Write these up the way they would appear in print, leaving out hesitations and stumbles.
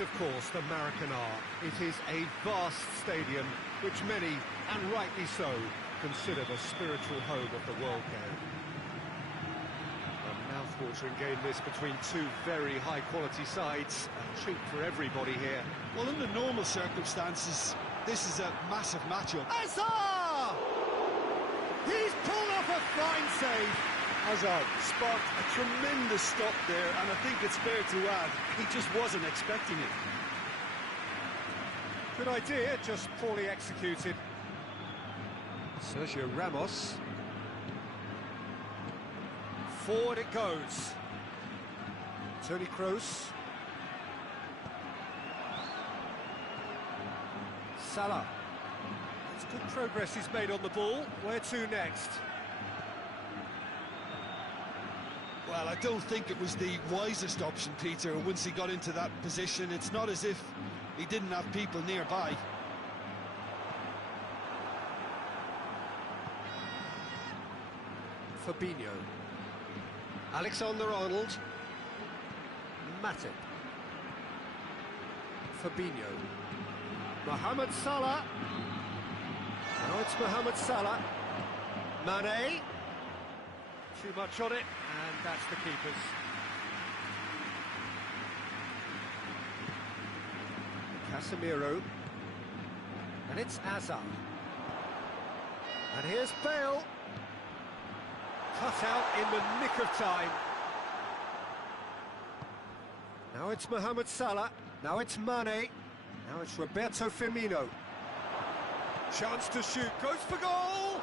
Of course, the Maracanã. It is a vast stadium, which many, and rightly so, consider the spiritual home of the world game. A mouth-watering game this between two very high-quality sides. A treat for everybody here. Well, under normal circumstances, this is a massive matchup. Hazard! He's pulled off a fine save. Hazard spot a tremendous stop there, and I think it's fair to add, he just wasn't expecting it. Good idea, just poorly executed. Sergio Ramos. Forward it goes. Toni Kroos. Salah. It's good progress he's made on the ball. Where to next? Well, I don't think it was the wisest option, Peter, once he got into that position. It's not as if he didn't have people nearby. Fabinho. Alexander-Arnold. Matip. Fabinho. Mohamed Salah. Now it's Mohamed Salah. Mane. Too much on it, and that's the keeper's. Casemiro. And it's Hazard. And here's Bale. Cut out in the nick of time. Now it's Mohamed Salah. Now it's Mane. Now it's Roberto Firmino. Chance to shoot. Goes for goal!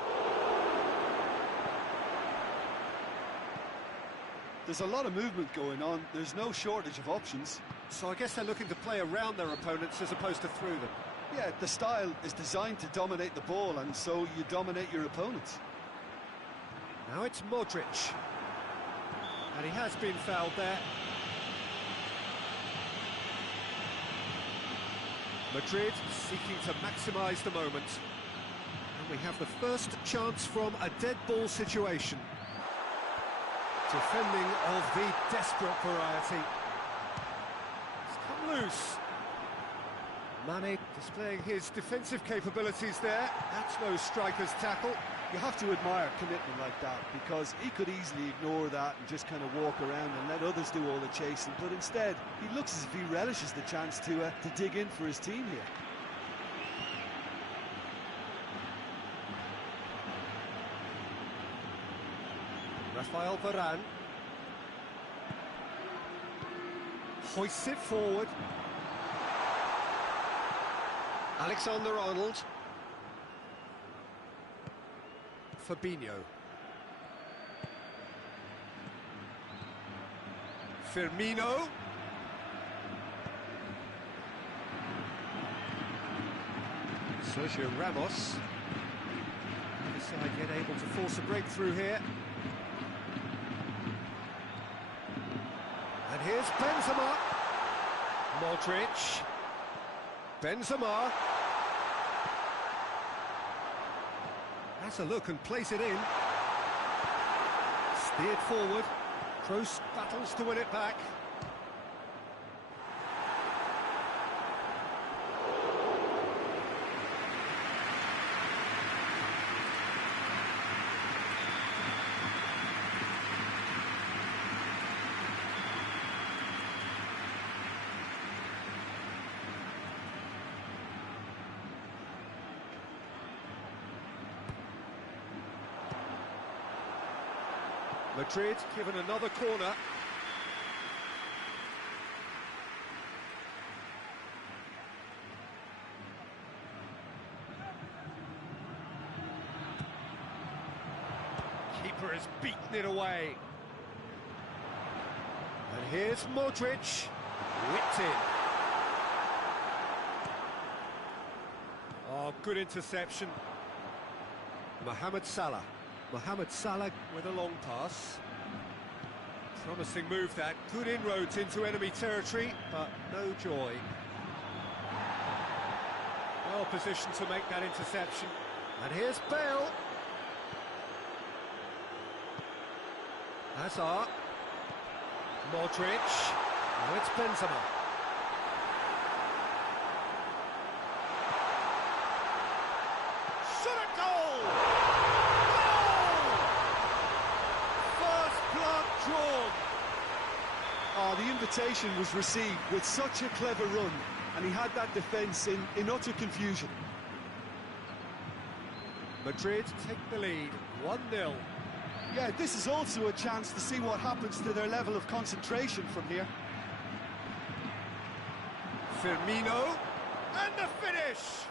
There's a lot of movement going on. There's no shortage of options. So I guess they're looking to play around their opponents as opposed to through them. Yeah, the style is designed to dominate the ball, and so you dominate your opponents. Now it's Modric. And he has been fouled there. Madrid seeking to maximise the moment. And we have the first chance from a dead ball situation. Defending of the desperate variety. It's come loose. Mane displaying his defensive capabilities there. That's no striker's tackle. You have to admire commitment like that, because he could easily ignore that and just kind of walk around and let others do all the chasing, but instead he looks as if he relishes the chance to dig in for his team here. Rafael Varane hoists it forward. Alexander-Arnold. Fabinho. Firmino. Sergio Ramos. This side yet able to force a breakthrough here. And here's Benzema. Modric. Benzema. Has a look and plays it in. Steered forward. Kroos battles to win it back. Madrid given another corner. Keeper has beaten it away. And here's Modric. Whipped in. Oh, good interception. Mohamed Salah. Mohamed Salah with a long pass. Promising move that. Good inroads into enemy territory, but no joy. Well positioned to make that interception. And here's Bale. Hazard. Modric. Now it's Benzema. invitation was received with such a clever run, and he had that defence in utter confusion. Madrid take the lead, 1-0. Yeah, this is also a chance to see what happens to their level of concentration from here. Firmino, and the finish!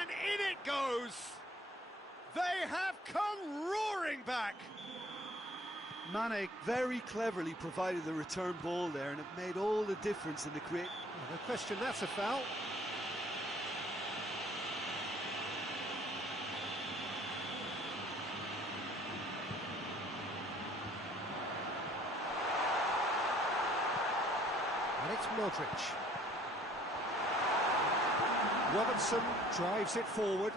And in it goes! They have come roaring back! Mane very cleverly provided the return ball there, and it made all the difference in the create. No question, that's a foul. And it's Modric. Robertson drives it forward.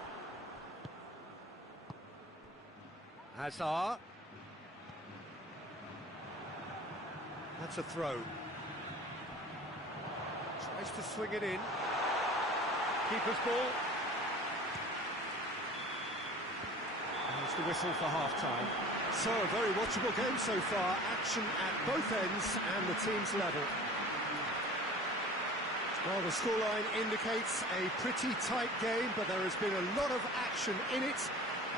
Hazard. That's a throw. Tries to swing it in. Keeper's ball. There's the whistle for half-time. So, a very watchable game so far. Action at both ends and the team's level. Well, the scoreline indicates a pretty tight game, but there has been a lot of action in it,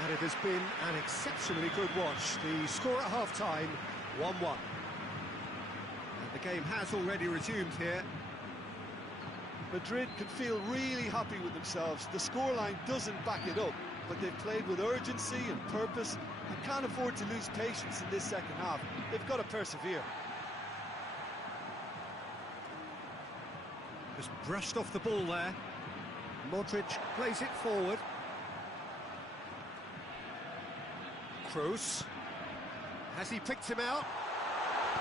and it has been an exceptionally good watch. The score at half-time, 1-1. And the game has already resumed here. Madrid can feel really happy with themselves. The scoreline doesn't back it up, but they've played with urgency and purpose and can't afford to lose patience in this second half. They've got to persevere. Just brushed off the ball there. Modric plays it forward. Kroos. Has he picked him out?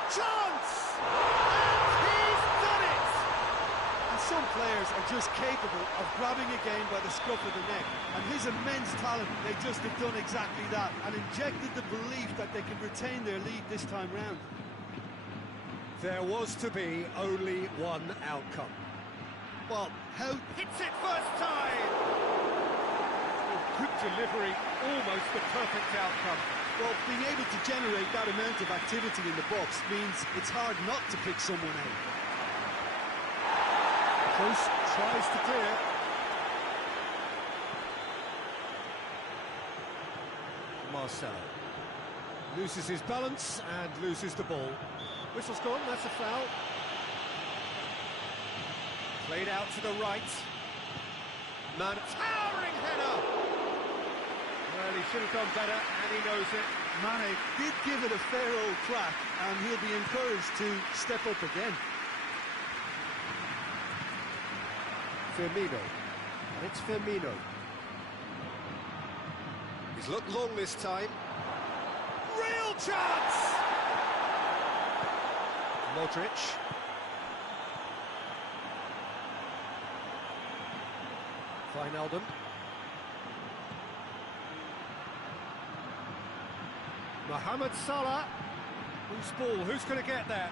Chance! And he's done it! And some players are just capable of grabbing a game by the scruff of the neck. And his immense talent, they just have done exactly that and injected the belief that they can retain their lead this time round. There was to be only one outcome. Well, how Hits it first time! Good delivery, almost the perfect outcome. Well, being able to generate that amount of activity in the box means it's hard not to pick someone out. Kroos tries to clear. Marcelo loses his balance and loses the ball. Whistle's gone, that's a foul. Played out to the right. Man, towering header! Well, he should have done better, and he knows it. Mane did give it a fair old crack, and he'll be encouraged to step up again. Firmino, and it's Firmino. He's looked long this time. Real chance! Modric. Wijnaldum. Mohamed Salah. Whose ball? Who's going to get that?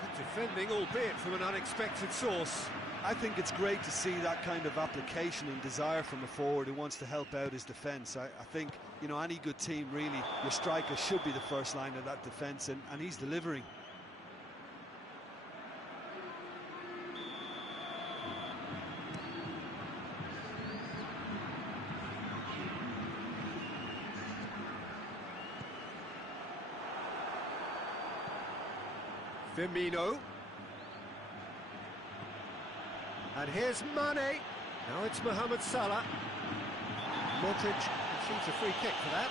Good defending, albeit from an unexpected source. I think it's great to see that kind of application and desire from a forward who wants to help out his defence. I think, you know, any good team, really, your striker should be the first line of that defence, and he's delivering. Firmino. And here's Mane. Now it's Mohamed Salah. Modric receives a free kick for that.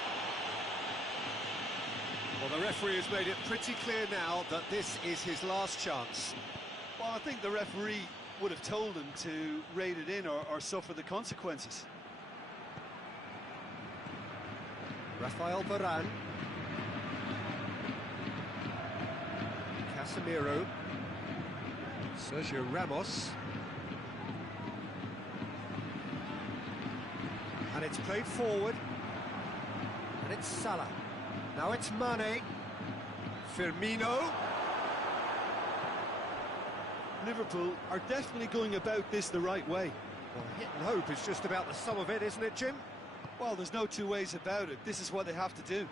Well, the referee has made it pretty clear now that this is his last chance. Well, I think the referee would have told him to rate it in or suffer the consequences. Rafael Varane. Casemiro. Sergio Ramos. And it's played forward. And it's Salah. Now it's Mane. Firmino. Liverpool are definitely going about this the right way. Well, hit and hope is just about the sum of it, isn't it, Jim? Well, there's no two ways about it. This is what they have to do.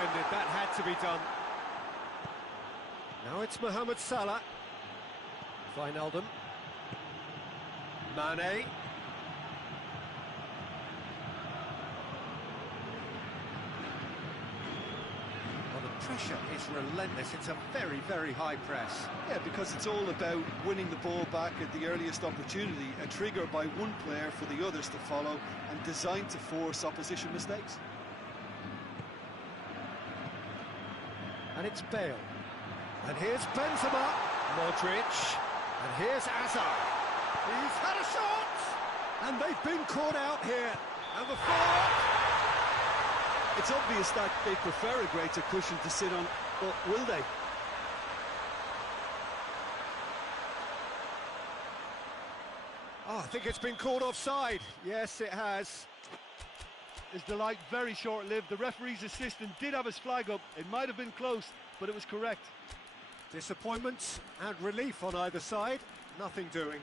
intended. That had to be done. Now it's Mohamed Salah. Wijnaldum. Mane. Well, the pressure is relentless. It's a very, very high press. Yeah, because it's all about winning the ball back at the earliest opportunity, a trigger by one player for the others to follow, and designed to force opposition mistakes. And it's Bale. And here's Benzema. Modric. And here's Hazard. He's had a shot! And they've been caught out here. And the follow-up. It's obvious that they prefer a greater cushion to sit on, but will they? Oh, I think it's been called offside. Yes, it has. His delight very short-lived. The referee's assistant did have his flag up. It might have been close, but it was correct. Disappointment and relief on either side. Nothing doing.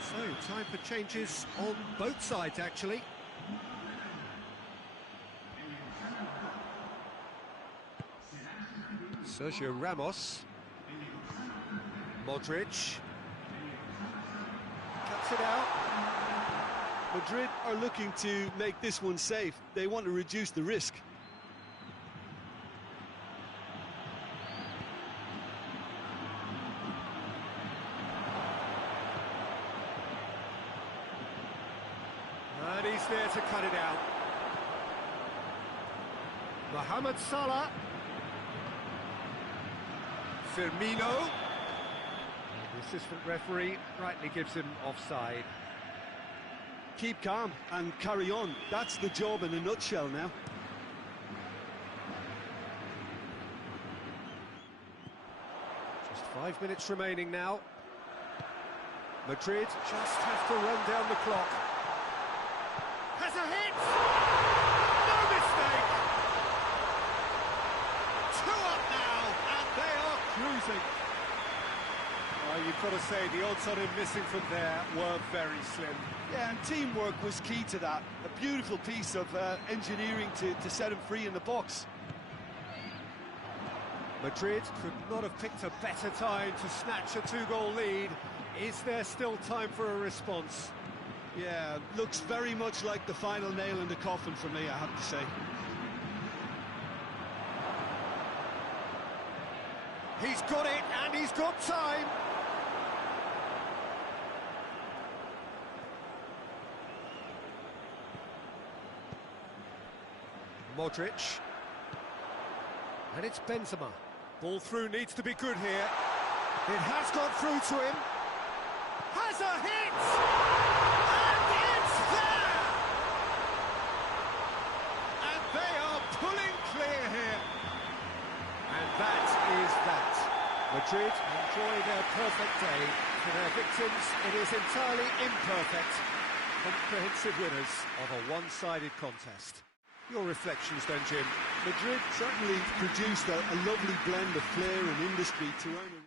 So, time for changes on both sides, actually. Sergio Ramos. Modric. Cuts it out. Madrid are looking to make this one safe. They want to reduce the risk. And he's there to cut it out. Mohamed Salah. Firmino. And the assistant referee rightly gives him offside. Keep calm and carry on. That's the job in a nutshell now. Just 5 minutes remaining now. Madrid just have to run down the clock. Has a hit! No mistake! 2 up now, and they are cruising. Well, you've got to say, the odds on him missing from there were very slim. Yeah, and teamwork was key to that. A beautiful piece of engineering to set him free in the box. Madrid could not have picked a better time to snatch a 2-goal lead. Is there still time for a response? Yeah, looks very much like the final nail in the coffin for me, I have to say. He's got it, and he's got time. Modric. And it's Benzema. Ball through needs to be good here. It has got through to him. Has a hit! And it's there! And they are pulling clear here. And that is that. Madrid enjoy their perfect day. For their victims, it is entirely imperfect. Comprehensive winners of a one-sided contest. Your reflections then, Jim? Madrid certainly produced a lovely blend of flair and industry to earn a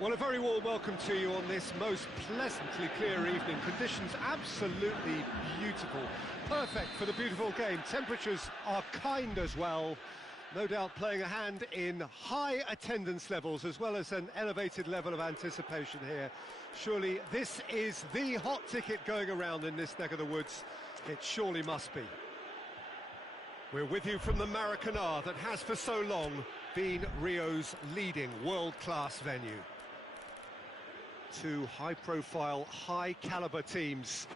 Well, a very warm welcome to you on this most pleasantly clear evening. Conditions absolutely beautiful. Perfect for the beautiful game. Temperatures are kind as well. No doubt playing a hand in high attendance levels as well as an elevated level of anticipation here. Surely this is the hot ticket going around in this neck of the woods. It surely must be. We're with you from the Maracanã that has for so long been Rio's leading world-class venue. Two high-profile, high-caliber teams.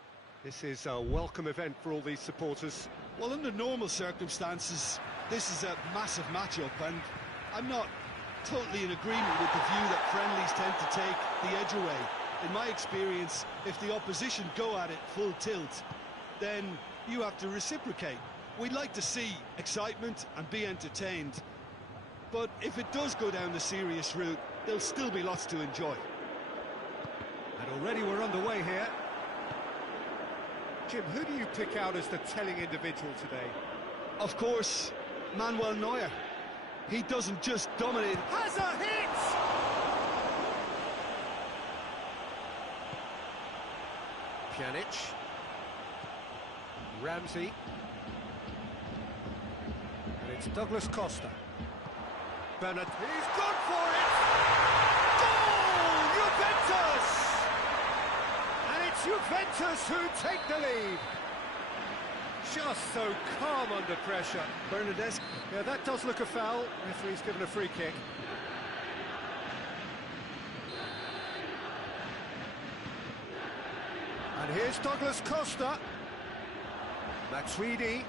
This is a welcome event for all these supporters. Well, under normal circumstances, this is a massive matchup, and I'm not totally in agreement with the view that friendlies tend to take the edge away. In my experience, if the opposition go at it full tilt, then you have to reciprocate. We'd like to see excitement and be entertained, but if it does go down the serious route, there'll still be lots to enjoy. And already we're underway here. Jim, who do you pick out as the telling individual today? Of course, Manuel Neuer. He doesn't just dominate. Has a hit! Pjanic. Ramsey. And it's Douglas Costa. Bernard. He's gone for it! Goal! Juventus! And it's Juventus who take the lead. Just so calm under pressure. Bernadeschi. Yeah, that does look a foul. Referee's given a free kick. And here's Douglas Costa. Matuidi.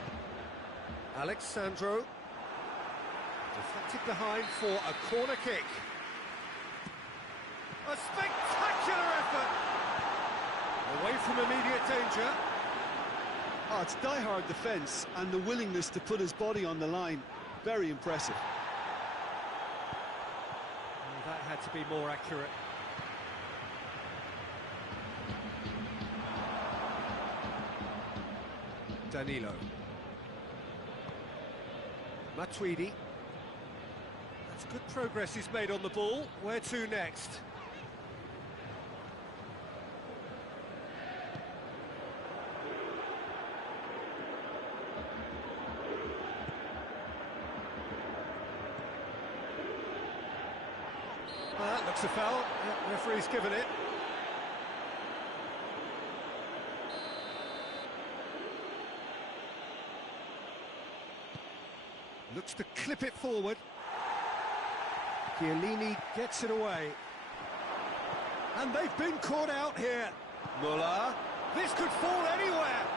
Alexandro. Deflected behind for a corner kick. A spectacular effort. Away from immediate danger. Oh, it's die-hard defence and the willingness to put his body on the line. Very impressive. Well, that had to be more accurate. Danilo. Matuidi. That's good progress he's made on the ball. Where to next? That looks a foul. Yep, referee's given it. Looks to clip it forward. Chiellini gets it away. And they've been caught out here. Muller. This could fall anywhere.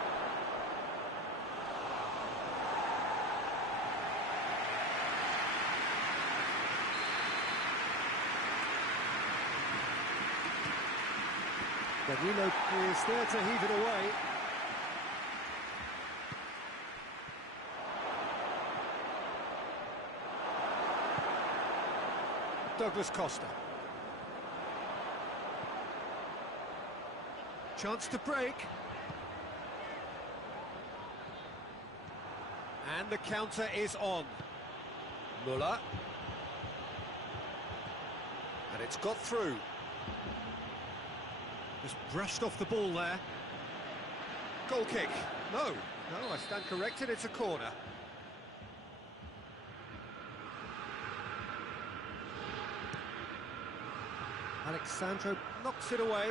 Danilo is there to heave it away. Douglas Costa. Chance to break. And the counter is on. Muller. And it's got through. Just brushed off the ball there. Goal kick. No, I stand corrected, it's a corner. Alexandro knocks it away.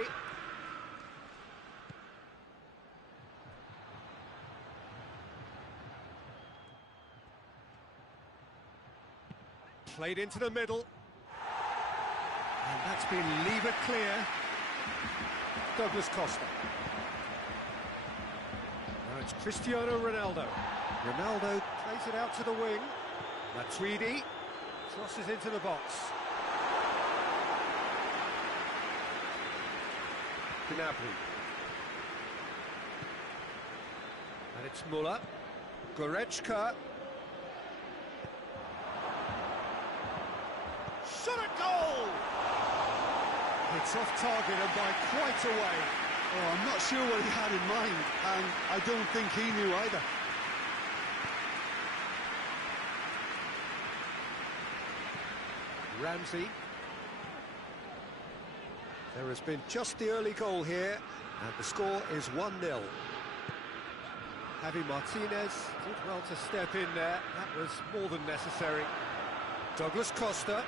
Played into the middle. And that's been levered clear. Douglas Costa. Now it's Cristiano Ronaldo. Ronaldo plays it out to the wing. Matuidi crosses into the box. Gnabry. And it's Muller. Goretzka. Shot at goal! It's off target and by quite a way. Oh, I'm not sure what he had in mind, and I don't think he knew either. Ramsey. There has been just the early goal here, and the score is 1-0. Javi Martinez did well to step in there. That was more than necessary. Douglas Costa.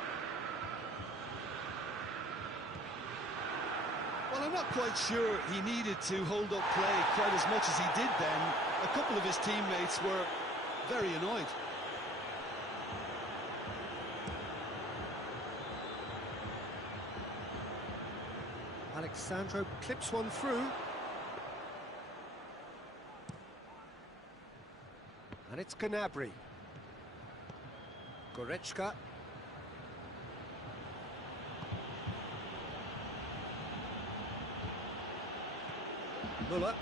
Well, I'm not quite sure he needed to hold up play quite as much as he did then. A couple of his teammates were very annoyed. Alexandro clips one through. And it's Gnabry. Goretzka. Muller.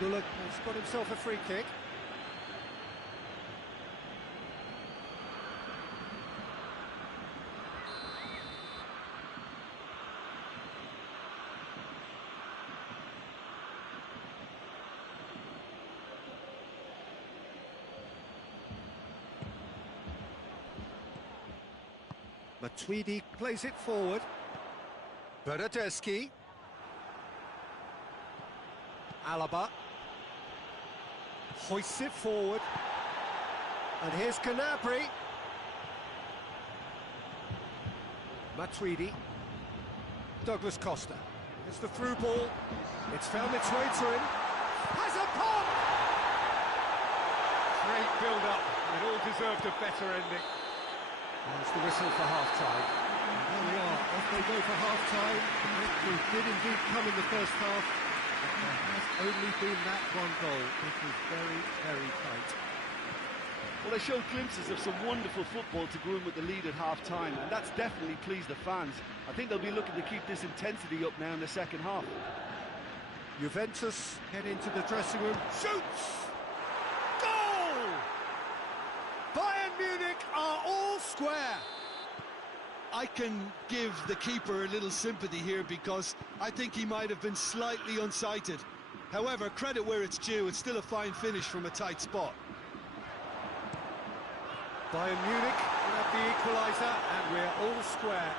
Muller has got himself a free kick. Matuidi plays it forward. Bernardeschi. Alaba. Hoists it forward. And here's Gnabry. Matuidi. Douglas Costa. It's the through ball. It's found its way to him. Has a pop! Great build-up. It all deserved a better ending. There's the whistle for half-time. There we are, off they go for half-time. The victory did indeed come in the first half, but there has only been that one goal. It was very, very tight. Well, they showed glimpses of some wonderful football to go in with the lead at half-time, and that's definitely pleased the fans. I think they'll be looking to keep this intensity up now in the second half. Juventus head into the dressing room. Shoots! Goal! Bayern Munich are all square. I can give the keeper a little sympathy here because I think he might have been slightly unsighted. However, credit where it's due, it's still a fine finish from a tight spot. Bayern Munich will have the equaliser, and we're all square.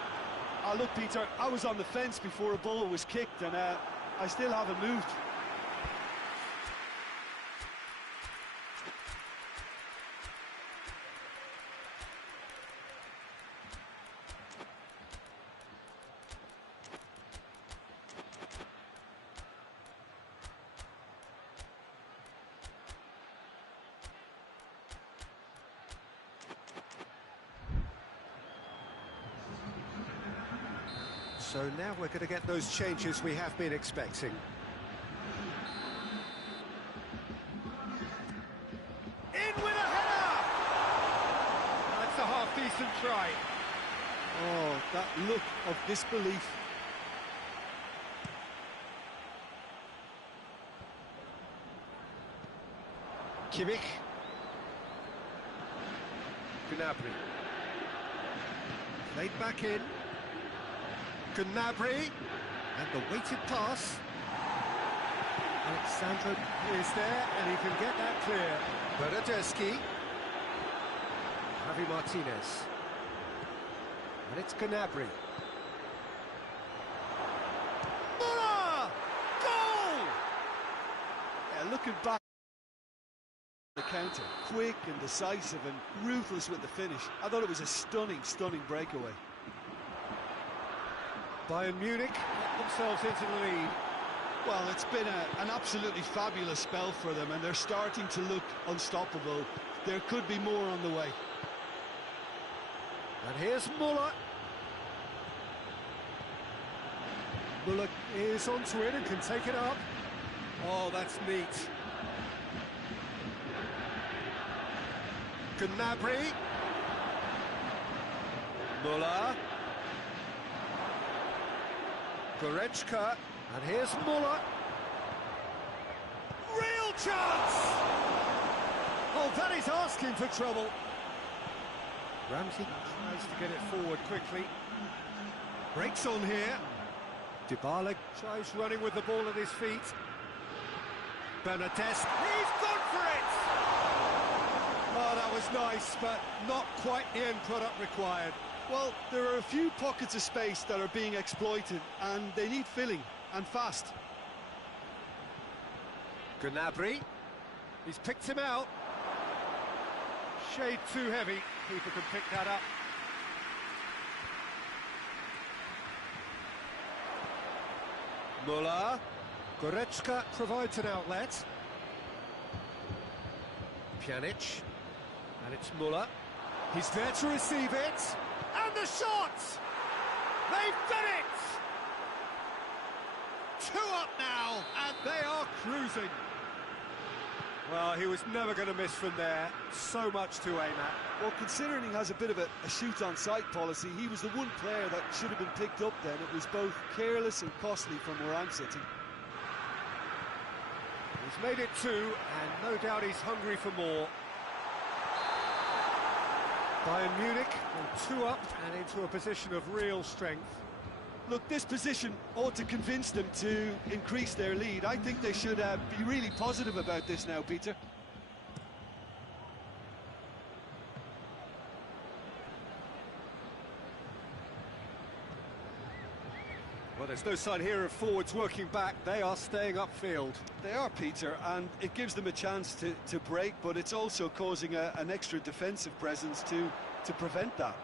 Look, Peter, I was on the fence before a ball was kicked, and I still haven't moved. So now we're going to get those changes we have been expecting. In with a header! That's a half-decent try. Oh, that look of disbelief. Kimmich. Gnabry. Played back in. Gnabry, and the weighted pass. Alexandro is there, and he can get that clear. Bernardeschi. Javi Martinez. And it's Gnabry. Muller! Goal! Yeah, looking back at the counter, quick and decisive and ruthless with the finish. I thought it was a stunning, stunning breakaway. Bayern Munich get themselves into the lead. Well, it's been an absolutely fabulous spell for them, and they're starting to look unstoppable. There could be more on the way. And here's Muller. Muller is onto it and can take it up. Oh, that's neat. Gnabry. Muller. Goretzka, and here's Muller. Real chance! Oh, that is asking for trouble. Ramsey tries to get it forward quickly. Breaks on here. Dybala tries running with the ball at his feet. Bernardeschi, he's gone for it! Oh, that was was nice, but not quite the end product required. Well, there are a few pockets of space that are being exploited, and they need filling, and fast. Gnabry, he's picked him out. Shade too heavy, keeper can pick that up. Muller, Goretzka provides an outlet. Pjanic, and it's Muller. He's there to receive it, and the shot! They've done it! 2 up now, and they are cruising. Well, he was never going to miss from there. So much to aim at. Well, considering he has a bit of a shoot-on-sight policy, he was the one player that should have been picked up then. It was both careless and costly from where I'm sitting. He's made it 2, and no doubt he's hungry for more. Bayern Munich on 2 up and into a position of real strength. Look, this position ought to convince them to increase their lead. I think they should be really positive about this now, Peter. Well, there's no sign here of forwards working back. They are staying upfield. They are, Peter, and it gives them a chance to break, but it's also causing an extra defensive presence to prevent that.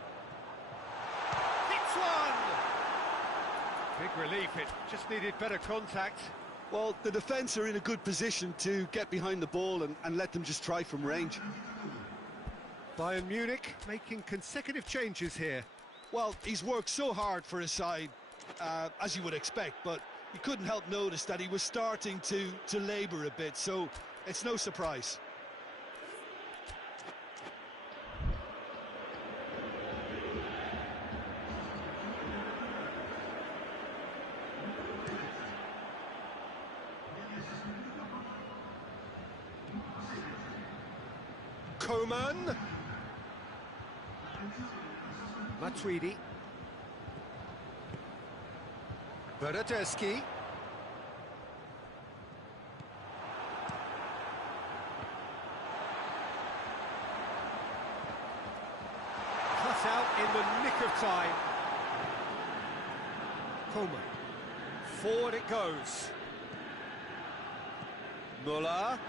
Hits one! Big relief, it just needed better contact. Well, the defence are in a good position to get behind the ball and let them just try from range. Bayern Munich making consecutive changes here. Well, he's worked so hard for his side, as you would expect, but you couldn't help notice that he was starting to labour a bit, so it's no surprise. Coman. Matuidi. Bernardeschi. Cut out in the nick of time. Coman. Forward it goes. Muller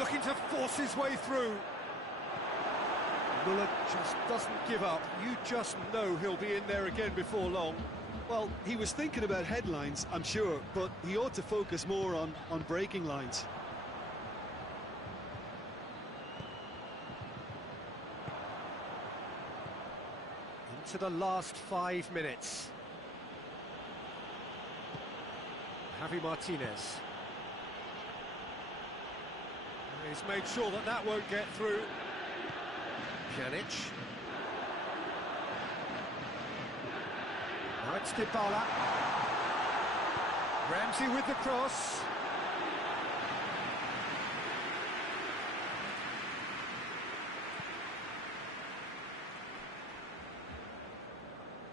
looking to force his way through. Muller just doesn't give up. You just know he'll be in there again before long. Well, he was thinking about headlines, I'm sure, but he ought to focus more on breaking lines. Into the last 5 minutes. Javi Martinez. He's made sure that won't get through. Pjanic. Now it's Dybala. Ramsey with the cross.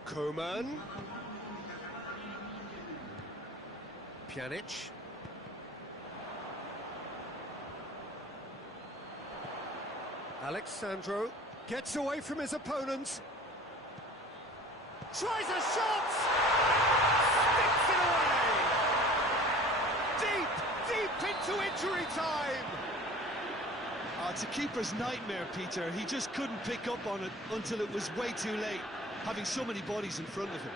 Coman. Pjanic. Alexandro gets away from his opponent. Tries a shot! Sticks it away! Deep into injury time! It's a keeper's nightmare, Peter. He just couldn't pick up on it until it was way too late, having so many bodies in front of him.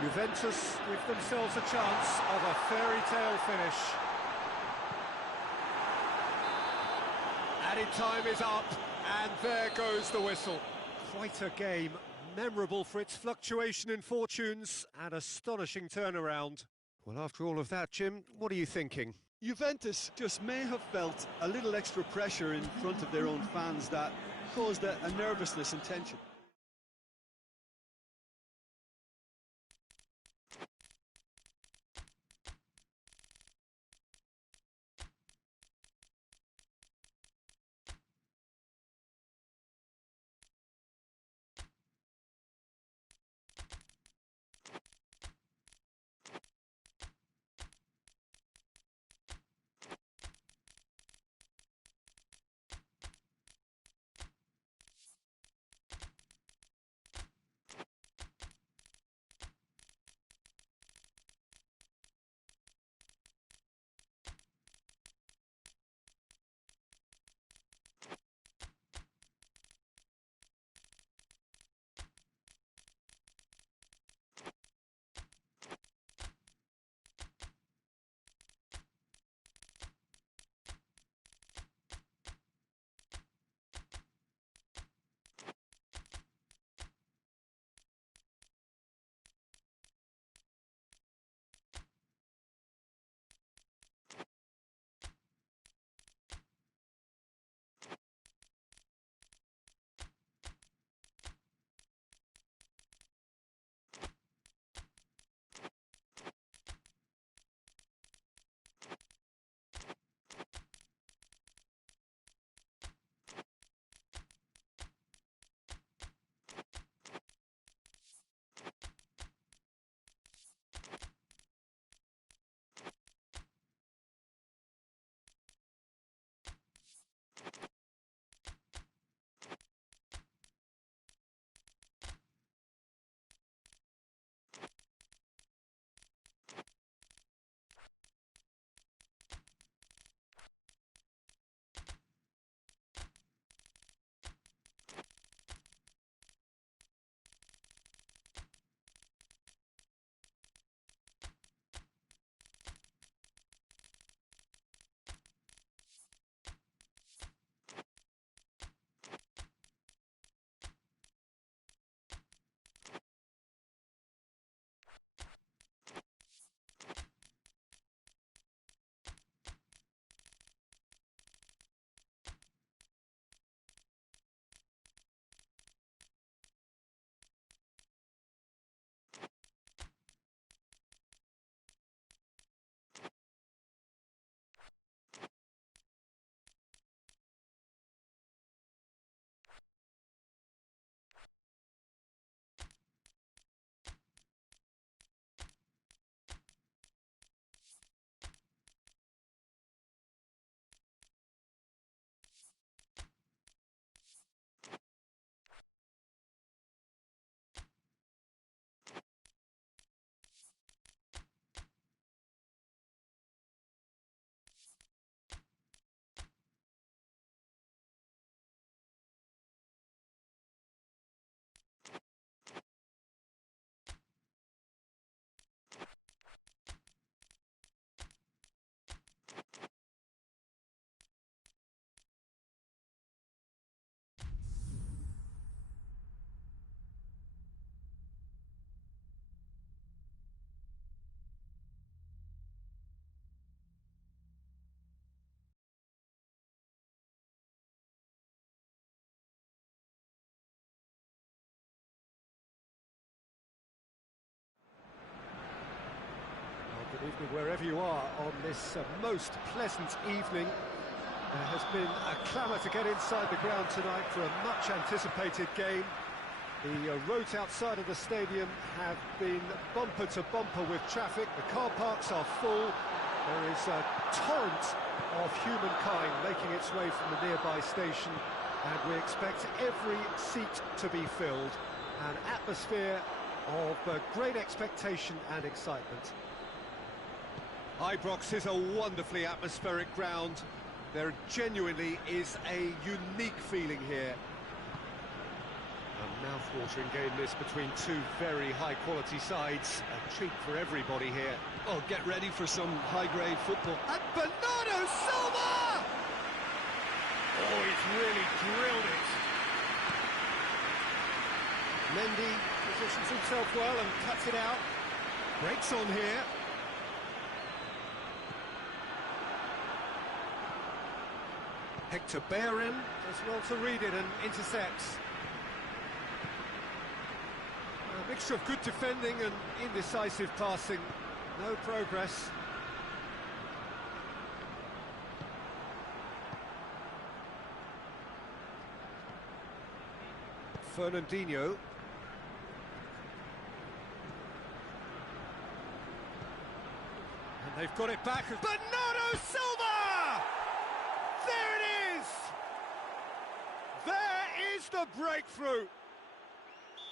Juventus give themselves a chance of a fairy tale finish. Added time is up, and there goes the whistle. Quite a game, memorable for its fluctuation in fortunes and astonishing turnaround. Well, after all of that, Jim, what are you thinking? Juventus just may have felt a little extra pressure in front of their own fans that caused a nervousness and tension. Evening wherever you are on this most pleasant evening. There has been a clamour to get inside the ground tonight for a much anticipated game. The roads outside of the stadium have been bumper to bumper with traffic. The car parks are full. There is a torrent of humankind making its way from the nearby station, and we expect every seat to be filled. An atmosphere of great expectation and excitement. Ibrox is a wonderfully atmospheric ground. There genuinely is a unique feeling here. A mouth-watering game this between two very high-quality sides. A treat for everybody here. Oh, get ready for some high-grade football. And Bernardo Silva! Oh, he's really drilled it. Mendy positions himself well and cuts it out. Breaks on here. Hector Bellerin does well to read it and intercepts. A mixture of good defending and indecisive passing. No progress. Fernandinho. And they've got it back. Bernardo Silva! There it is! There is the breakthrough!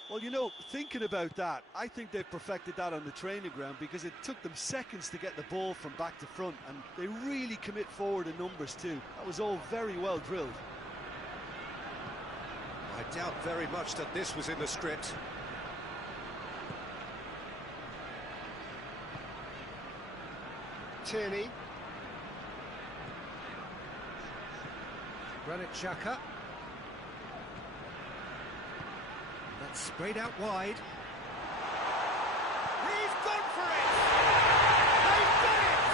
Well, you know, thinking about that, I think they've perfected that on the training ground, because it took them seconds to get the ball from back to front, and they really commit forward in numbers too. That was all very well drilled. I doubt very much that this was in the script. Tierney. Granit Xhaka. That's sprayed out wide. He's gone for it! They've done it!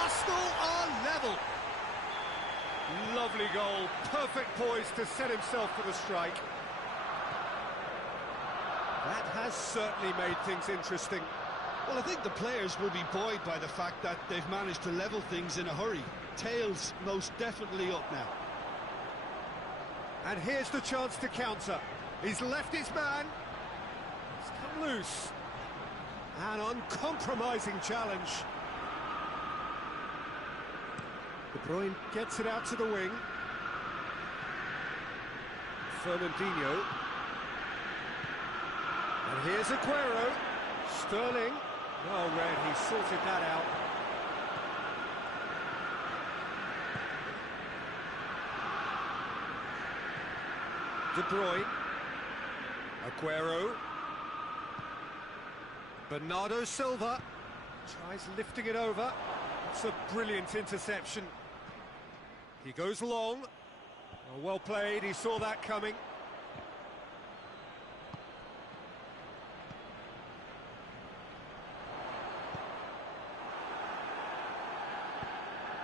Arsenal are level. Lovely goal, perfect poise to set himself for the strike. That has certainly made things interesting. Well, I think the players will be buoyed by the fact that they've managed to level things in a hurry. Tails most definitely up now. And here's the chance to counter. He's left his man. He's come loose. An uncompromising challenge. De Bruyne gets it out to the wing. Fernandinho. And here's Aguero. Sterling. Oh, Red, he sorted that out. De Bruyne. Aguero. Bernardo Silva tries lifting it over. It's a brilliant interception. He goes long. Oh, well played, he saw that coming.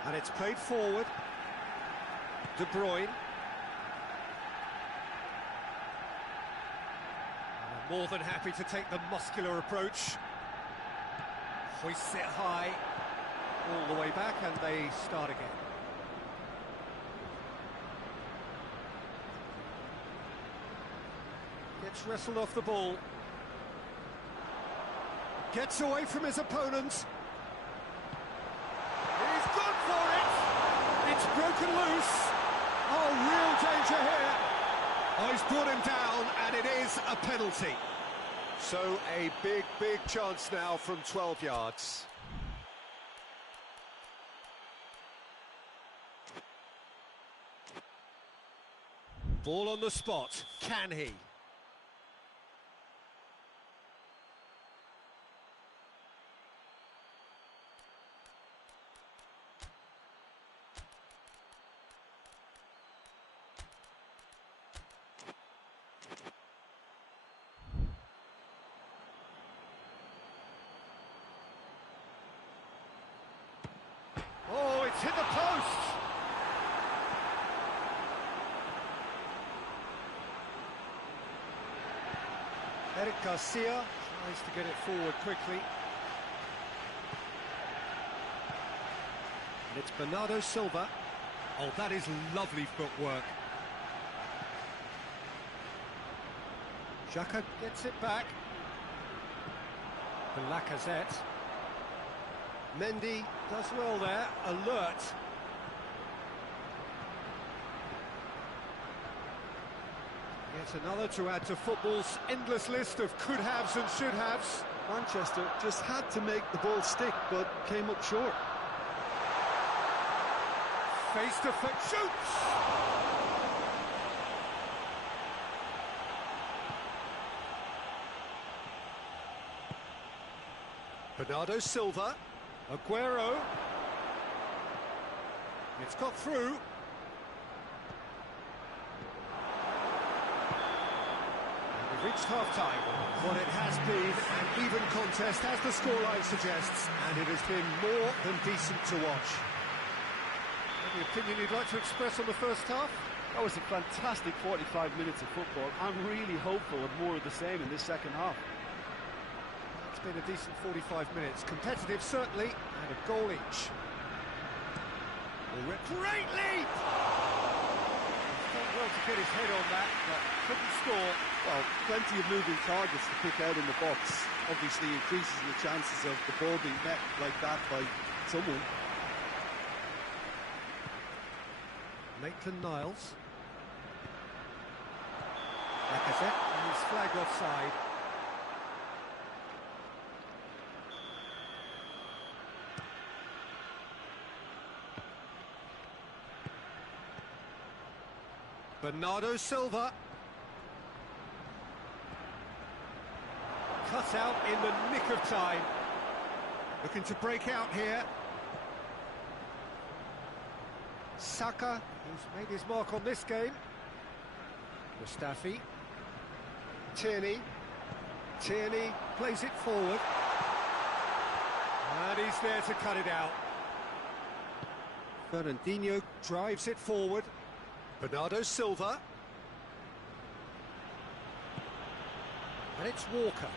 And it's played forward. De Bruyne. More than happy to take the muscular approach. Hoists it high. All the way back, and they start again. Gets wrestled off the ball. Gets away from his opponent. He's gone for it! It's broken loose. Oh, real danger here. Oh, he's brought him down, and it is a penalty. So a big, big chance now from 12 yards. Ball on the spot. Can he? Oh, it's hit the post! Eric Garcia tries to get it forward quickly. And it's Bernardo Silva. Oh, that is lovely footwork. Xhaka gets it back. The Lacazette. Mendy does well there, alert. Yet another to add to football's endless list of could-haves and should-haves. Manchester just had to make the ball stick, but came up short. Face-to-face, shoots! Bernardo Silva. Aguero. It's got through. Reached half-time. Well, it has been an even contest, as the scoreline suggests, and it has been more than decent to watch. Any opinion you'd like to express on the first half? That was a fantastic 45 minutes of football. I'm really hopeful of more of the same in this second half. It's been a decent 45 minutes. Competitive, certainly, and a goal each. Great leap! Done well to get his head on that, but couldn't score. Well, plenty of moving targets to pick out in the box. Obviously increases the chances of the ball being met like that by someone. Maitland-Niles. Lacazette, and he's flagged offside. Bernardo Silva. Cut out in the nick of time. Looking to break out here. Saka, who's made his mark on this game. Mustafi. Tierney. Tierney plays it forward. And he's there to cut it out. Fernandinho drives it forward. Bernardo Silva. And it's Walker.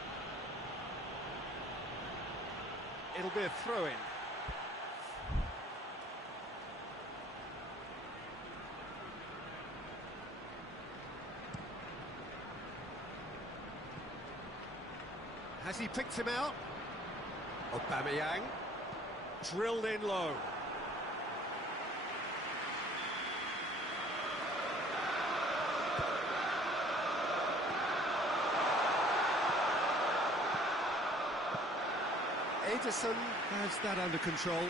It'll be a throw-in. Has he picked him out? Aubameyang. Drilled in low. Ederson has that under control.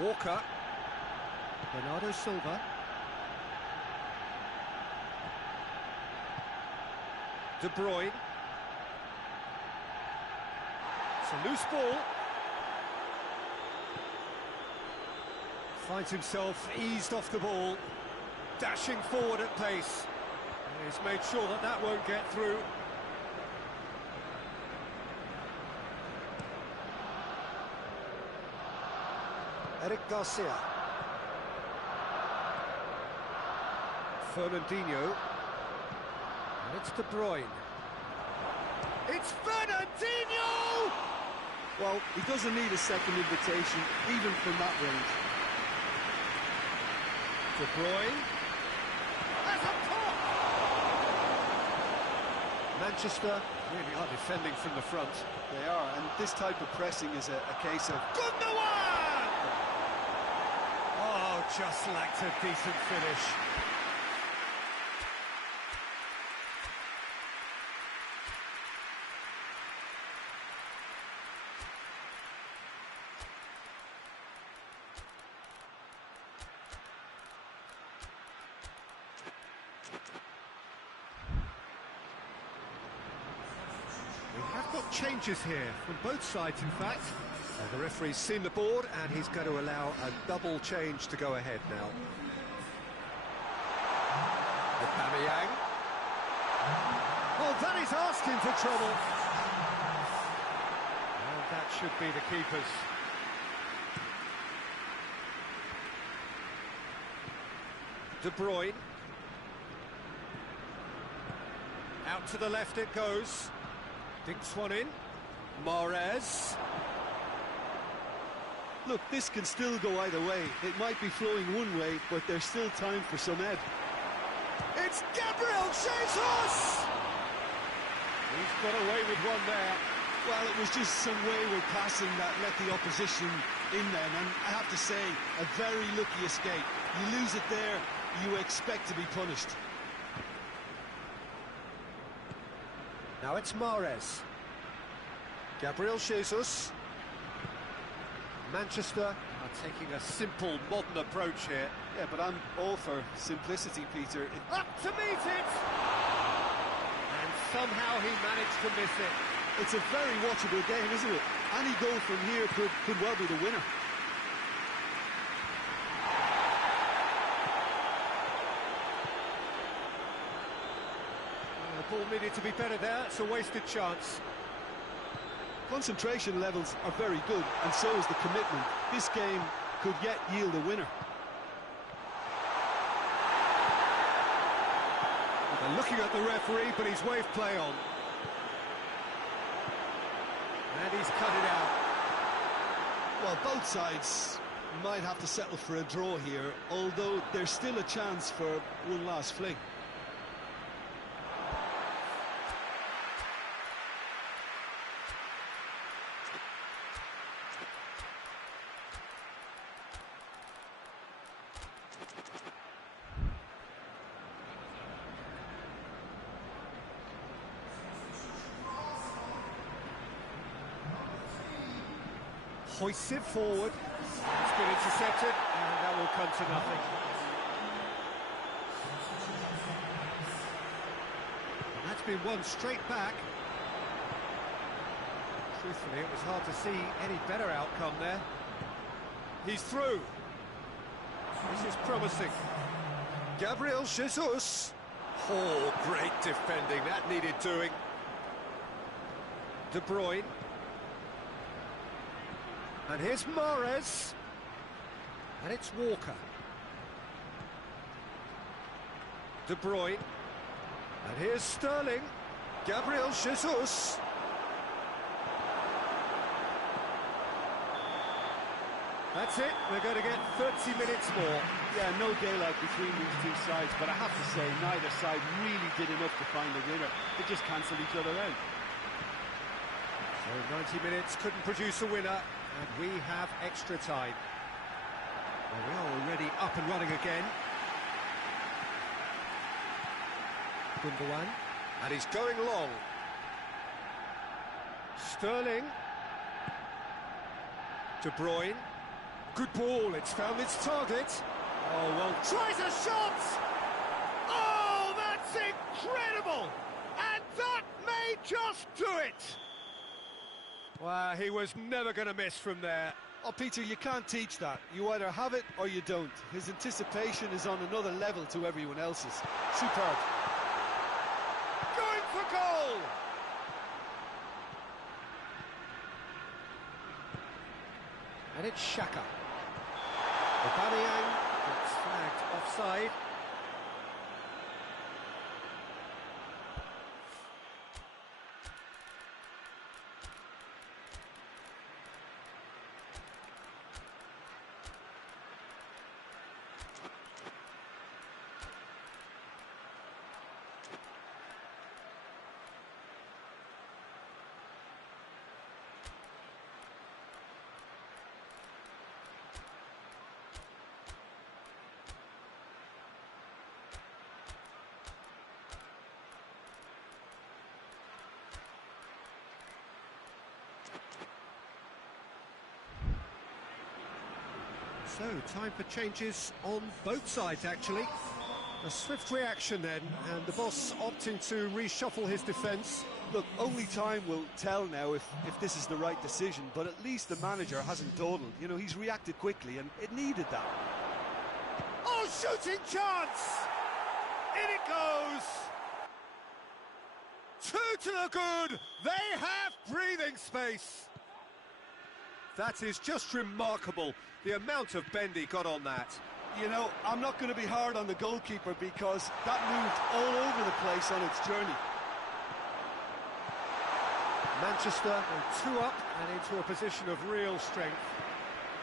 Walker. Bernardo Silva. De Bruyne. It's a loose ball. Finds himself eased off the ball, dashing forward at pace. And he's made sure that that won't get through. Eric Garcia. Fernandinho. And it's De Bruyne. It's Fernandinho! Well, he doesn't need a second invitation, even from that range. De Bruyne. That's a pop! Manchester really are defending from the front. They are, and this type of pressing is a case of... Gundogan! Oh, just lacked a decent finish. We have got changes here from both sides, in fact. The referee's seen the board, and he's going to allow a double change to go ahead now. Aubameyang. Oh, that is asking for trouble. And that should be the keeper's. De Bruyne. Out to the left it goes. Dinks one in. Mahrez. Look, this can still go either way. It might be flowing one way, but there's still time for some ebb. It's Gabriel Jesus! He's got away with one there. Well, it was just some wayward passing that let the opposition in then, and I have to say, a very lucky escape. You lose it there, you expect to be punished. Now it's Mahrez. Gabriel Jesus. Manchester are taking a simple, modern approach here. Yeah, but I'm all for simplicity, Peter. Up to meet it! And somehow he managed to miss it. It's a very watchable game, isn't it? Any goal from here could well be the winner. The ball needed to be better there. It's a wasted chance. Concentration levels are very good, and so is the commitment. This game could yet yield a winner. They're looking at the referee, but he's waved play on. And he's cut it out. Well, both sides might have to settle for a draw here, although there's still a chance for one last fling. Hoists it forward. It's been intercepted, and that will come to nothing. And that's been won straight back. Truthfully, it was hard to see any better outcome there. He's through. This is promising. Gabriel Jesus. Oh, great defending. That needed doing. De Bruyne. And here's Mahrez. And it's Walker. De Bruyne. And here's Sterling. Gabriel Jesus. That's it. We're going to get 30 minutes more. Yeah, no daylight between these two sides, but I have to say, neither side really did enough to find a winner. They just cancelled each other out. So 90 minutes couldn't produce a winner. And we have extra time. Well, we are already up and running again. Gundogan. And he's going long. Sterling. De Bruyne. Good ball, it's found its target. Oh, well, tries a shot! Oh, that's incredible! And that may just do it! Well, he was never going to miss from there. Oh, Peter, you can't teach that. You either have it or you don't. His anticipation is on another level to everyone else's. Superb. Going for goal! And it's Xhaka. Aubameyang gets flagged offside. So, time for changes on both sides, actually. A swift reaction then, and the boss opting to reshuffle his defence. Look, only time will tell now if this is the right decision, but at least the manager hasn't dawdled. You know, he's reacted quickly, and it needed that. Oh, shooting chance! In it goes! Two to the good! They have breathing space! That is just remarkable, the amount of bend he got on that. You know, I'm not going to be hard on the goalkeeper because that moved all over the place on its journey. Manchester are 2 up and into a position of real strength.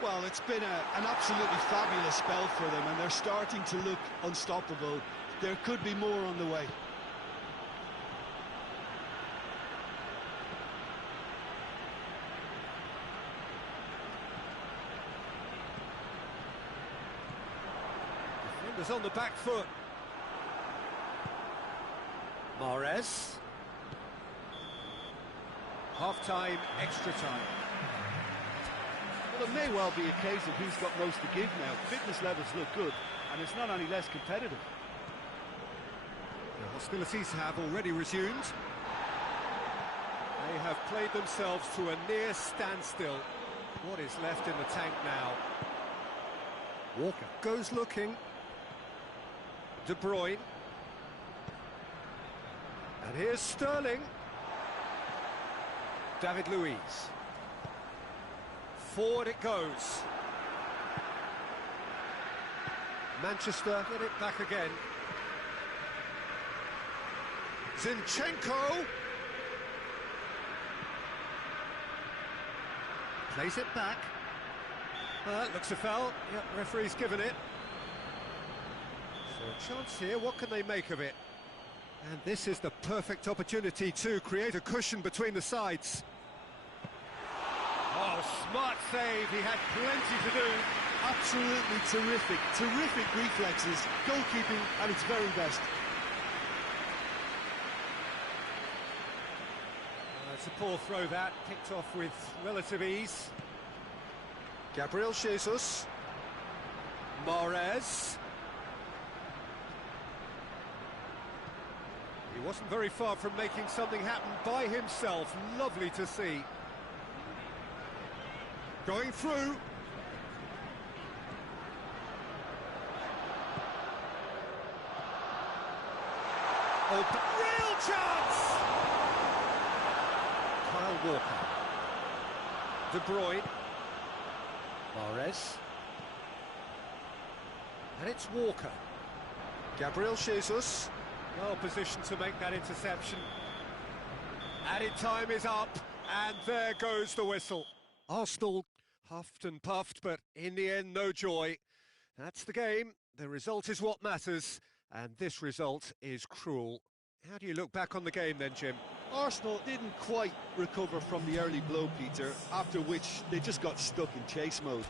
Well, it's been an absolutely fabulous spell for them, and they're starting to look unstoppable. There could be more on the way. Defenders on the back foot. Mahrez. Half-time, extra time. Well, it may well be a case of who's got most to give now. Fitness levels look good, and it's not any less competitive. The hostilities have already resumed. They have played themselves to a near standstill. What is left in the tank now? Walker goes looking. De Bruyne. And here's Sterling. David Luiz. Forward it goes. Manchester get it back again. Zinchenko. Plays it back. Looks a foul. Yep, referee's given it. So a chance here, what can they make of it? And this is the perfect opportunity to create a cushion between the sides. Oh, smart save, he had plenty to do. Absolutely terrific reflexes, goalkeeping at its very best. It's a poor throw that, picked off with relative ease. Gabriel Jesus. Mahrez. He wasn't very far from making something happen by himself. Lovely to see. Going through. Oh, real chance! Kyle Walker. De Bruyne. Mahrez. And it's Walker. Gabriel Jesus. Well positioned to make that interception. Added time is up, and there goes the whistle. Arsenal huffed and puffed, but in the end, no joy. That's the game. The result is what matters, and this result is cruel. How do you look back on the game then, Jim? Arsenal didn't quite recover from the early blow, Peter, after which they just got stuck in chase mode.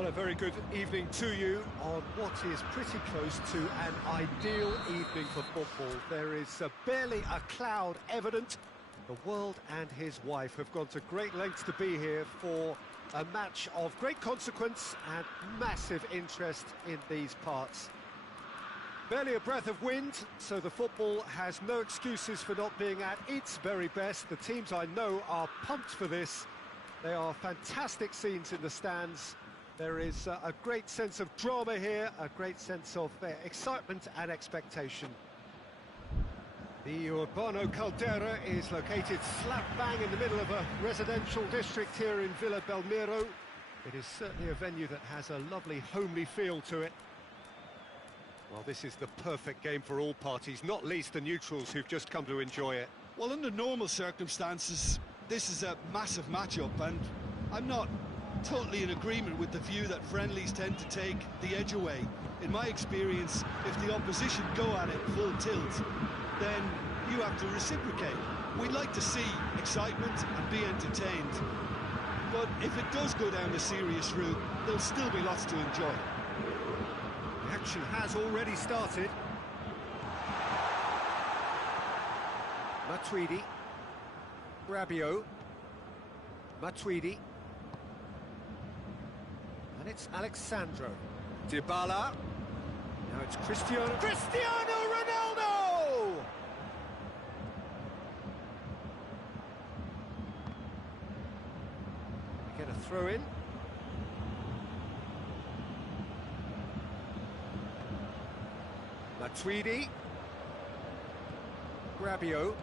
Well, a very good evening to you on what is pretty close to an ideal evening for football. There is barely a cloud evident. The world and his wife have gone to great lengths to be here for a match of great consequence and massive interest in these parts. Barely a breath of wind, so the football has no excuses for not being at its very best. The teams I know are pumped for this. They are fantastic scenes in the stands. There is a great sense of drama here, a great sense of excitement and expectation. The Urbano Caldera is located slap bang in the middle of a residential district here in Villa Belmiro. It is certainly a venue that has a lovely homely feel to it. Well, this is the perfect game for all parties, not least the neutrals who've just come to enjoy it. Well, under normal circumstances, this is a massive matchup, and I'm not totally in agreement with the view that friendlies tend to take the edge away. In my experience, if the opposition go at it full tilt, then you have to reciprocate. We'd like to see excitement and be entertained, but if it does go down the serious route, there'll still be lots to enjoy. The action has already started. Matuidi, Rabiot, Matuidi, and it's Alexandro. Dybala, now it's Cristiano Ronaldo! They get a throw in. Matuidi, Rabiot,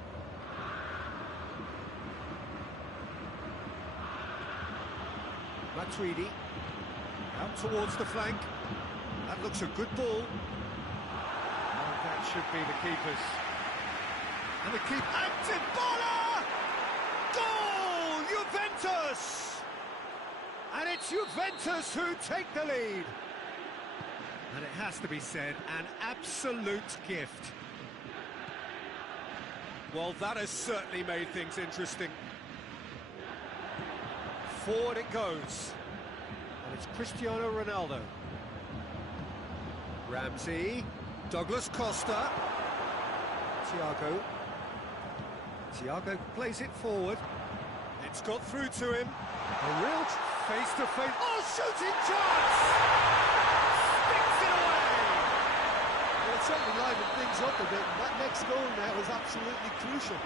Matuidi, out towards the flank. That looks a good ball. And that should be the keeper's. And the keeper, and Dybala! Goal! Juventus! And it's Juventus who take the lead. And it has to be said, an absolute gift. Well, that has certainly made things interesting. Forward it goes. And it's Cristiano Ronaldo. Ramsey. Douglas Costa. Thiago plays it forward. It's got through to him. A real face-to-face. Oh, shooting chance! Sticks it away! Well, it certainly livened things up a bit, and that next goal now was absolutely crucial.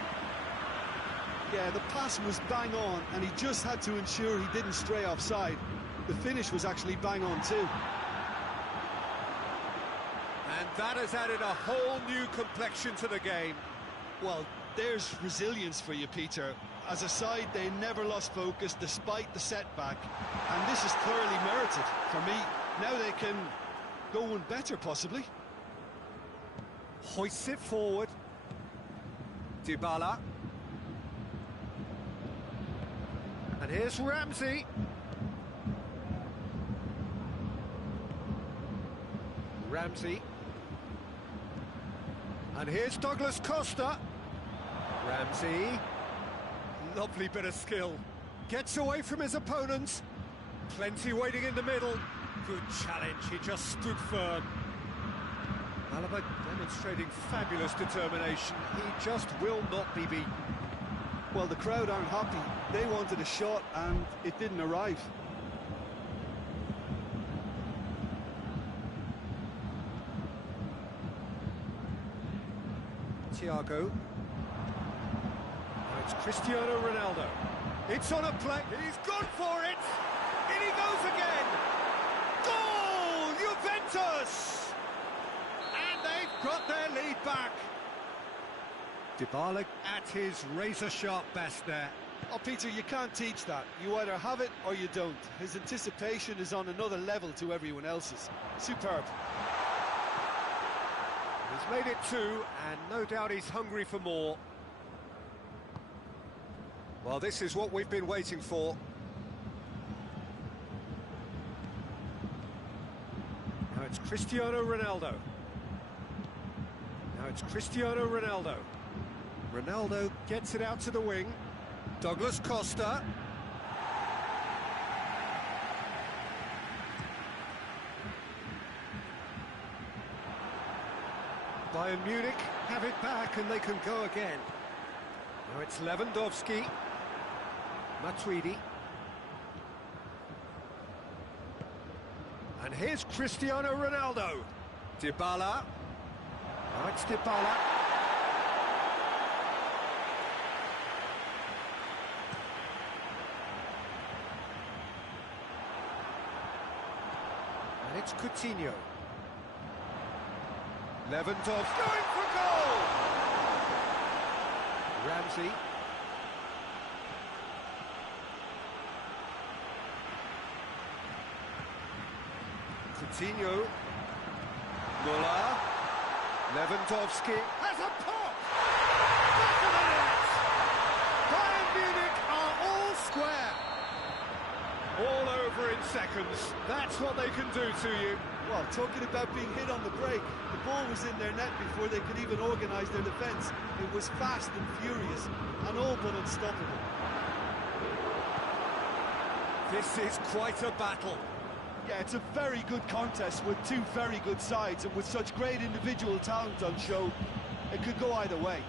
Yeah, the pass was bang on, and he just had to ensure he didn't stray offside. The finish was actually bang on too. And that has added a whole new complexion to the game. Well, there's resilience for you, Peter. As a side, they never lost focus despite the setback, and this is thoroughly merited for me. Now they can go one better, possibly. Hoists it forward. Dybala. And here's Ramsey. Ramsey. And here's Douglas Costa. Ramsey. Lovely bit of skill. Gets away from his opponents. Plenty waiting in the middle. Good challenge, he just stood firm. Alaba demonstrating fabulous determination. He just will not be beaten. Well, the crowd aren't happy. They wanted a shot, and it didn't arrive. Thiago. Now it's Cristiano Ronaldo. It's on a play. He's gone for it. In he goes again. Goal! Juventus! And they've got their lead back. Dybala at his razor-sharp best there. Oh, Peter, you can't teach that. You either have it or you don't. His anticipation is on another level to everyone else's. Superb. He's made it two, and no doubt he's hungry for more. Well, this is what we've been waiting for. Now it's Cristiano Ronaldo. Now it's Cristiano Ronaldo. Ronaldo gets it out to the wing. Douglas Costa. Bayern Munich have it back and they can go again. Now it's Lewandowski. Matuidi. And here's Cristiano Ronaldo. Dybala. Now it's Dybala. And it's Coutinho. Lewandowski going for goal! Ramsey. Coutinho. Müller. Lewandowski has a pop! Back of the net! Bayern Munich are all square. All over in seconds. That's what they can do to you. Well, talking about being hit on the break, the ball was in their net before they could even organise their defence. It was fast and furious, and all but unstoppable. This is quite a battle. Yeah, it's a very good contest with two very good sides, and with such great individual talent on show, it could go either way.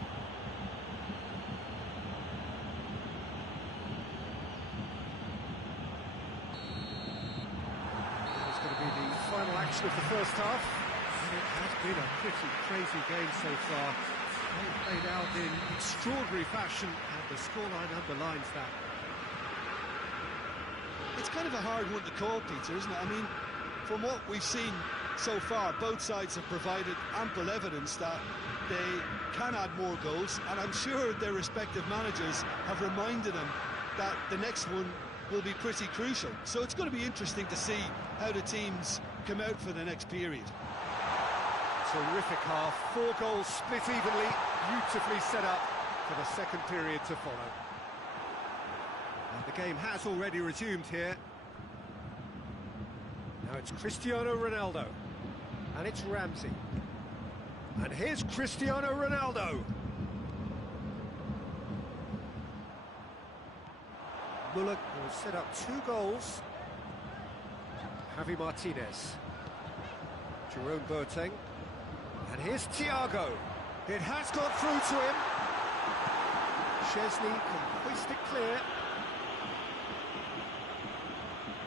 It's going to be the final action of the first half. And it has been a pretty crazy game so far. They played out in extraordinary fashion, and the scoreline underlines that. It's kind of a hard one to call, Peter, isn't it? I mean, from what we've seen so far, both sides have provided ample evidence that they can add more goals, and I'm sure their respective managers have reminded them that the next one will be pretty crucial. So it's going to be interesting to see how the teams come out for the next period. Terrific half, 4 goals split evenly, beautifully set up for the second period to follow. And the game has already resumed here. Now it's Cristiano Ronaldo. And it's Ramsey. And here's Cristiano Ronaldo. Müller will set up 2 goals. Javi Martinez. Jerome Boateng. And here's Thiago. It has got through to him. Szczesny can hoist it clear.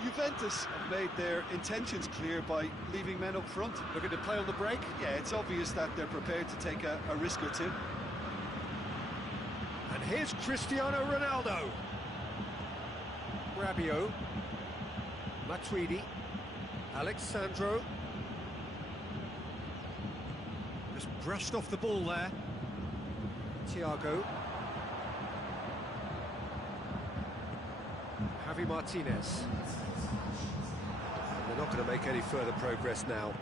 Juventus have made their intentions clear by leaving men up front. Looking to play on the break. Yeah, it's obvious that they're prepared to take a risk or two. And here's Cristiano Ronaldo. Rabiot. Matuidi. Alexandro. Just brushed off the ball there. Thiago. Javi Martinez. They're not going to make any further progress now.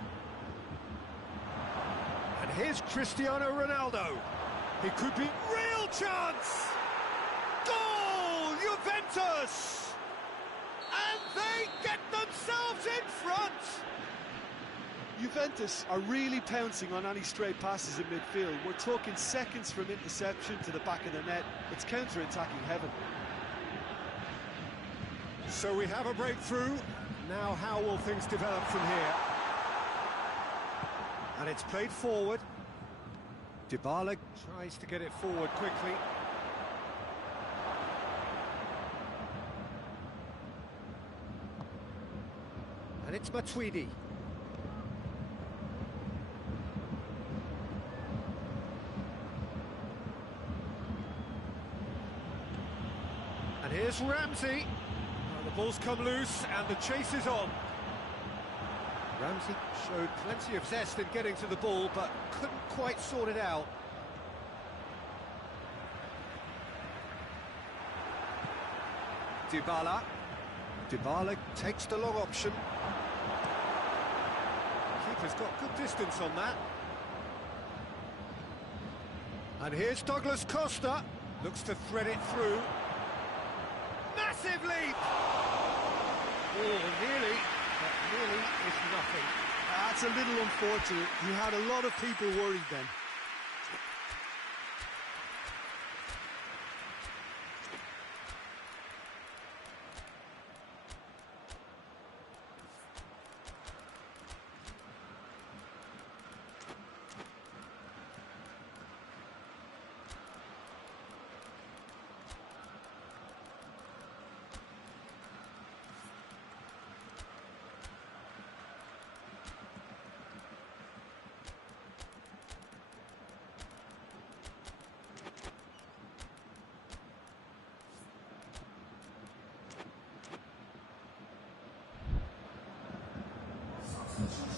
And here's Cristiano Ronaldo. It could be real chance! Goal! Juventus! And they get themselves in front! Juventus are really pouncing on any stray passes in midfield. We're talking seconds from interception to the back of the net. It's counter-attacking heaven. So we have a breakthrough. Now how will things develop from here? And it's played forward. Dybala tries to get it forward quickly. And it's Matuidi. And here's Ramsey. The ball's come loose and the chase is on. Ramsey showed plenty of zest in getting to the ball, but couldn't quite sort it out. Dybala. Dybala takes the long option. Keeper's got good distance on that. And here's Douglas Costa. Looks to thread it through. Massive leap! Oh, nearly, but nearly is nothing. That's a little unfortunate. You had a lot of people worried then.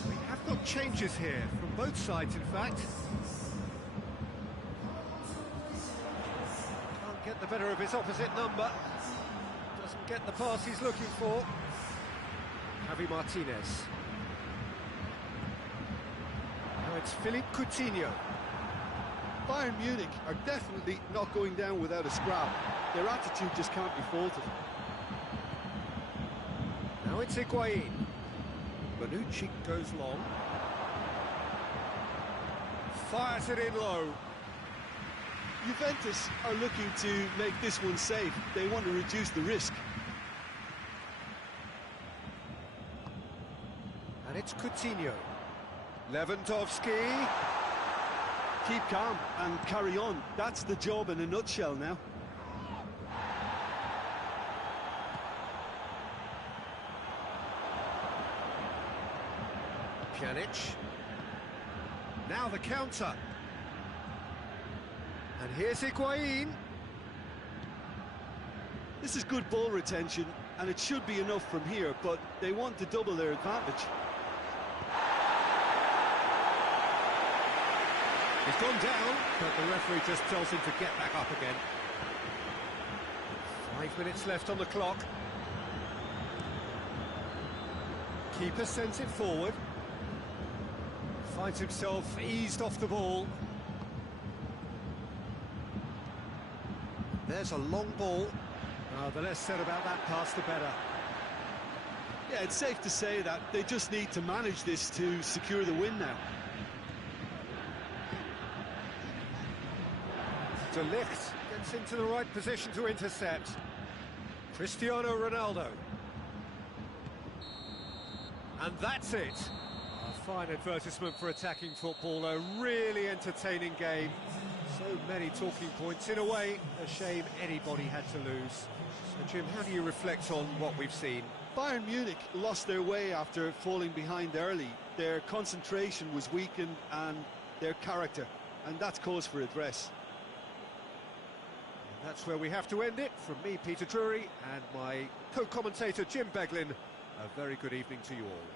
We have got changes here, from both sides in fact. Can't get the better of his opposite number. Doesn't get the pass he's looking for. Javi Martinez. Now it's Philippe Coutinho. Bayern Munich are definitely not going down without a scrap. Their attitude just can't be faulted. Now it's Higuain. Bonucci goes long. Fires it in low. Juventus are looking to make this one safe. They want to reduce the risk. And it's Coutinho. Lewandowski. Keep calm and carry on. That's the job in a nutshell now. Pjanic. Now the counter. And here's Higuain. This is good ball retention, and it should be enough from here, but they want to double their advantage. He's gone down, but the referee just tells him to get back up again. 5 minutes left on the clock. Keeper sends it forward. Finds himself eased off the ball. There's a long ball. The less said about that pass, the better. Yeah, it's safe to say that they just need to manage this to secure the win now. De Ligt gets into the right position to intercept. Cristiano Ronaldo. And that's it. A fine advertisement for attacking football, a really entertaining game. So many talking points. In a way, a shame anybody had to lose. So, Jim, how do you reflect on what we've seen? Bayern Munich lost their way after falling behind early. Their concentration was weakened and their character, and that's cause for address. That's where we have to end it. From me, Peter Drury, and my co-commentator, Jim Beglin, a very good evening to you all.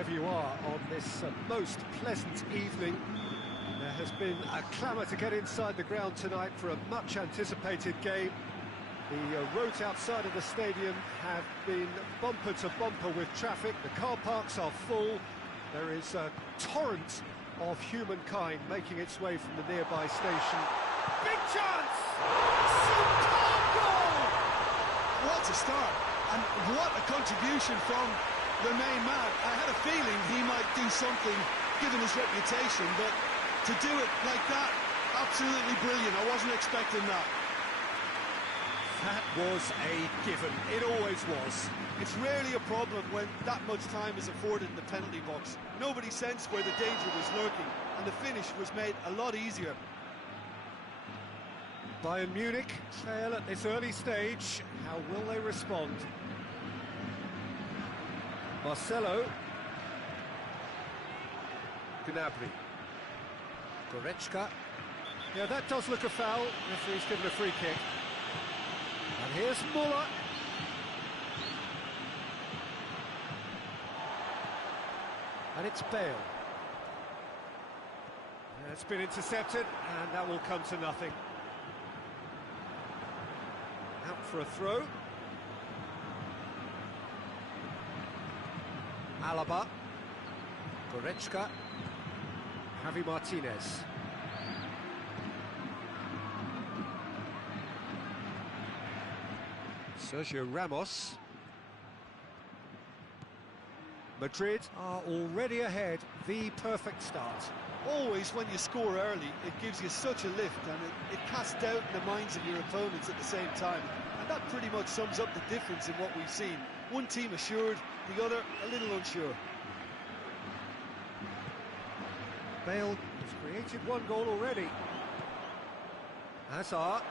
wherever you are on this most pleasant evening. There has been a clamour to get inside the ground tonight for a much-anticipated game. The roads outside of the stadium have been bumper to bumper with traffic. The car parks are full. There is a torrent of humankind making its way from the nearby station. Big chance! Superb goal! What a start, and what a contribution from the main man. I had a feeling he might do something, given his reputation, but to do it like that, absolutely brilliant. I wasn't expecting that. That was a given. It always was. It's rarely a problem when that much time is afforded in the penalty box. Nobody sensed where the danger was lurking, and the finish was made a lot easier. Bayern Munich trail at this early stage. How will they respond? Marcelo. Gnabry. Goretzka. Yeah, that does look a foul. Referee's given a free kick. And here's Muller. And it's Bale. Yeah, it's been intercepted, and that will come to nothing. Out for a throw. Alaba. Goretzka. Javi Martinez. Sergio Ramos. Madrid are already ahead, the perfect start. Always when you score early, it gives you such a lift, and it casts doubt in the minds of your opponents at the same time. And that pretty much sums up the difference in what we've seen. One team assured, the other a little unsure. Bale has created one goal already. Hazard.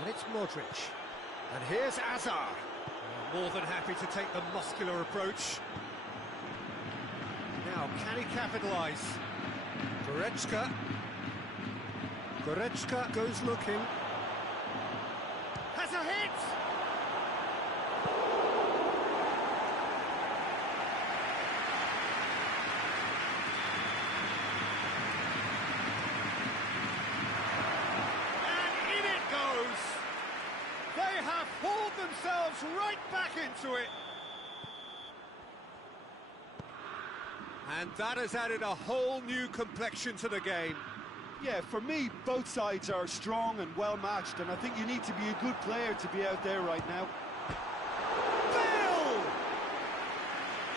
And it's Modric. And here's Hazard. More than happy to take the muscular approach. Now, can he capitalise? Goretzka. Goretzka goes looking. Has a hit! And in it goes! They have hauled themselves right back into it. And that has added a whole new complexion to the game. Yeah, for me, both sides are strong and well-matched, and I think you need to be a good player to be out there right now. Bale!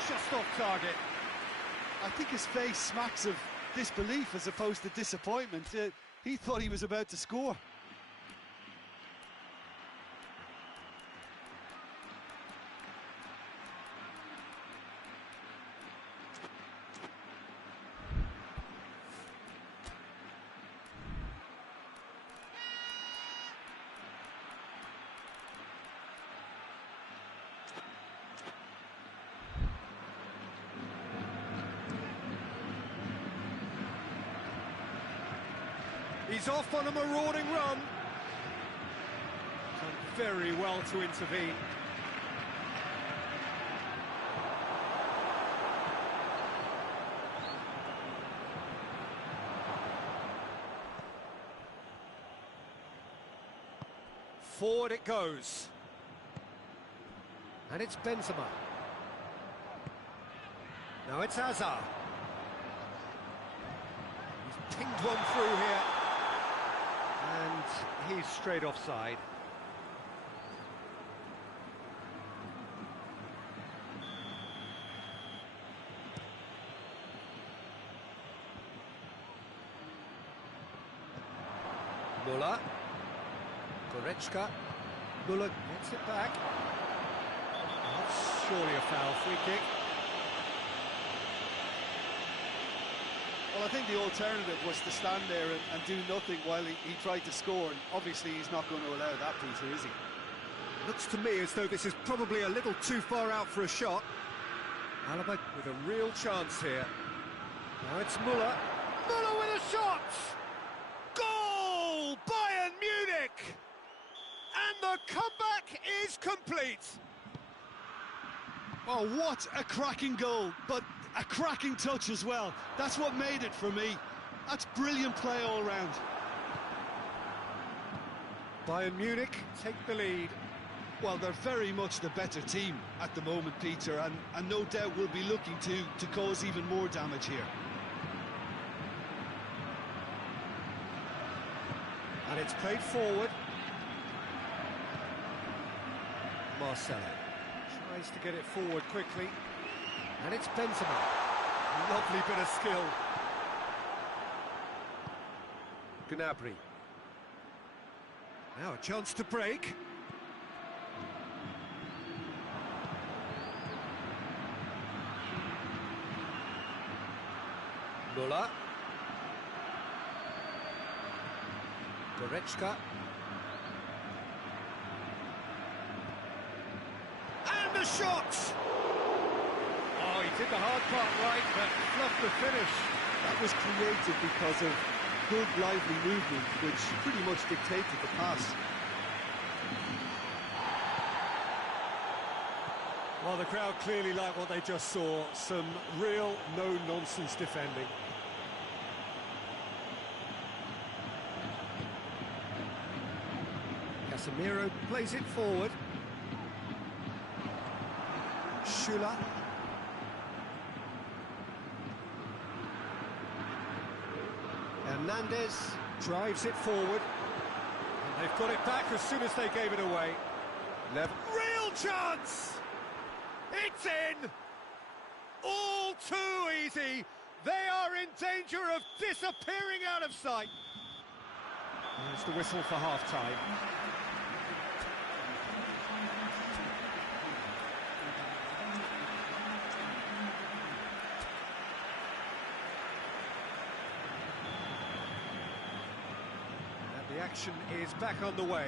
Just off target. I think his face smacks of disbelief as opposed to disappointment. He thought he was about to score. He's off on a marauding run. Done very well to intervene. Forward it goes. And it's Benzema. Now it's Hazard. He's pinged one through here. And he's straight offside. Muller. Goretzka. Muller gets it back. That's surely a foul. Free kick. Well, I think the alternative was to stand there and do nothing while he tried to score, and obviously he's not going to allow that, Peter, is he? Looks to me as though this is probably a little too far out for a shot. Alaba with a real chance here. Now it's Müller. Müller with a shot! Goal! Bayern Munich! And the comeback is complete. Oh, what a cracking goal, but a cracking touch as well. That's what made it for me. That's brilliant play all round. Bayern Munich take the lead. Well, they're very much the better team at the moment, Peter, and no doubt will be looking to cause even more damage here. And it's played forward. Marcelo tries to get it forward quickly. And it's Benzema. Lovely bit of skill. Gnabry. Now a chance to break. Müller. Goretzka. And the shot! Oh, he did the hard part right, but fluffed the finish. That was created because of good, lively movement, which pretty much dictated the pass. Well, the crowd clearly liked what they just saw. Some real no-nonsense defending. Casemiro plays it forward. Schüller. Hernandez drives it forward. And they've got it back as soon as they gave it away. Real chance! It's in! All too easy. They are in danger of disappearing out of sight. There's the whistle for half-time. And the action is back on the way.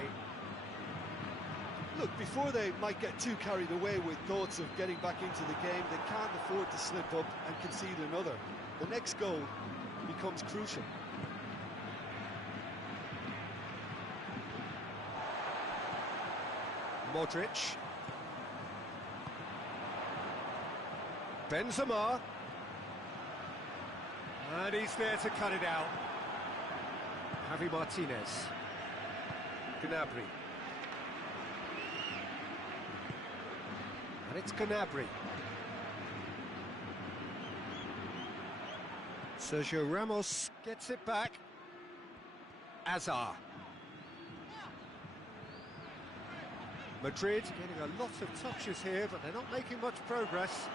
Look, before they might get too carried away with thoughts of getting back into the game, they can't afford to slip up and concede another. The next goal becomes crucial. Modric. Benzema. And he's there to cut it out. Javi Martinez. Gnabry. And it's Gnabry. Sergio Ramos gets it back. Azar. Madrid getting a lot of touches here, but they're not making much progress.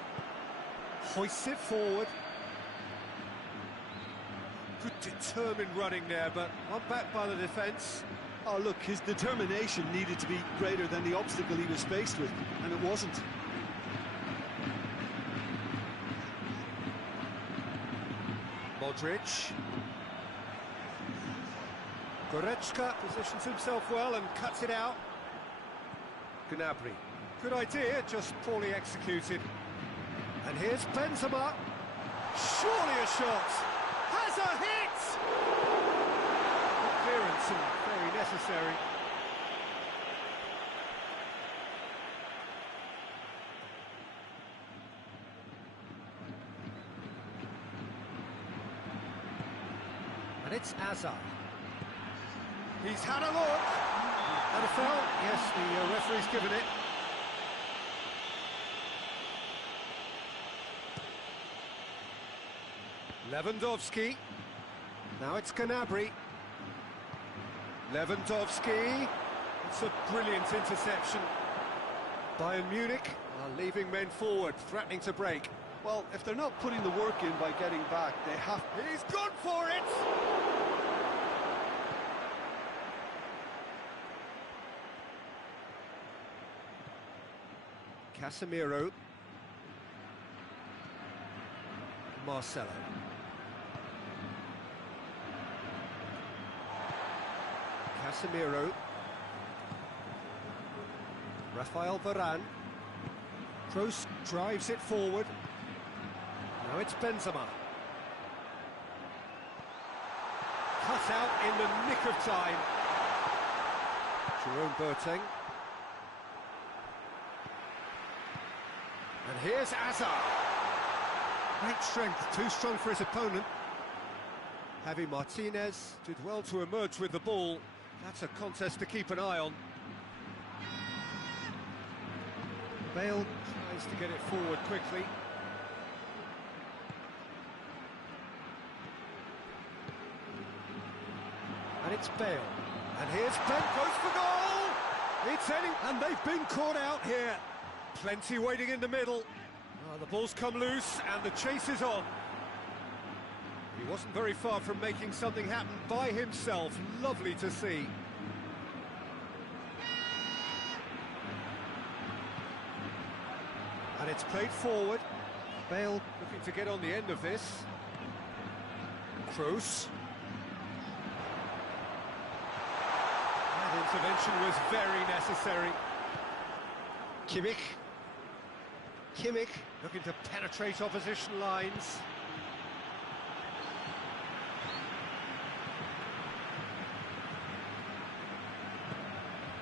Hoists it forward. Good determined running there, but one back by the defence. Oh, look, his determination needed to be greater than the obstacle he was faced with, and it wasn't. Modric. Goretzka positions himself well and cuts it out. Gnabry. Good idea, just poorly executed. And here's Benzema. Surely a shot. Has a hit! Good clearance and very necessary. And it's Azar. He's had a look. And a foul. Yes, the referee's given it. Lewandowski. Now it's Gnabry. Lewandowski. It's a brilliant interception. Bayern Munich are leaving men forward, threatening to break. Well, if they're not putting the work in by getting back, they have... He's gone for it! Casemiro. Marcelo. Casemiro. Rafael Varane. Kroos drives it forward. Now it's Benzema. Cut out in the nick of time. Jerome Boateng. And here's Hazard. Great strength, too strong for his opponent. Javi Martinez did well to emerge with the ball. That's a contest to keep an eye on. Bale tries to get it forward quickly. And it's Bale. And here's Ben, goes for goal! It's heading, and they've been caught out here. Plenty waiting in the middle. Oh, the ball's come loose, and the chase is on. He wasn't very far from making something happen by himself. Lovely to see. And it's played forward. Bale looking to get on the end of this. Kroos. That intervention was very necessary. Kimmich looking to penetrate opposition lines.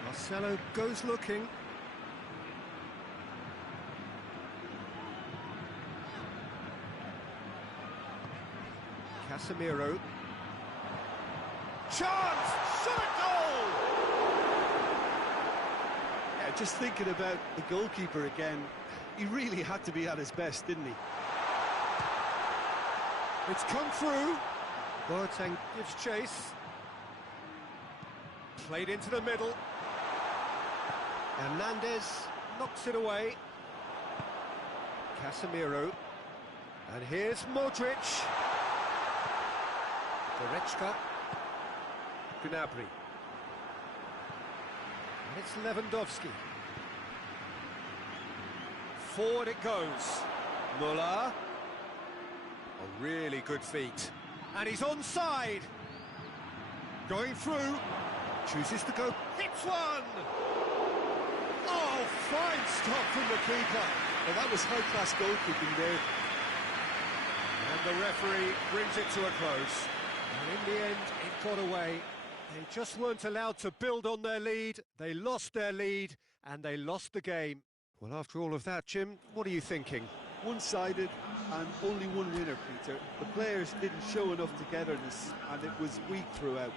Marcelo goes looking. Casemiro. Chance! Shot at goal! Yeah, just thinking about the goalkeeper again, he really had to be at his best, didn't he? It's come through. Boateng gives chase. Played into the middle. Hernandez knocks it away. Casemiro. And here's Modric. Goretzka. Gnabry. And it's Lewandowski. Forward it goes. Muller. A really good feat. And he's onside. Going through. Chooses to go. Hits one! Oh, fine stop from the keeper. Well, that was high-class goalkeeping there. And the referee brings it to a close. And in the end, it got away. They just weren't allowed to build on their lead. They lost their lead, and they lost the game. Well, after all of that, Jim, what are you thinking? One-sided and only one winner, Peter. The players didn't show enough togetherness, and it was weak throughout.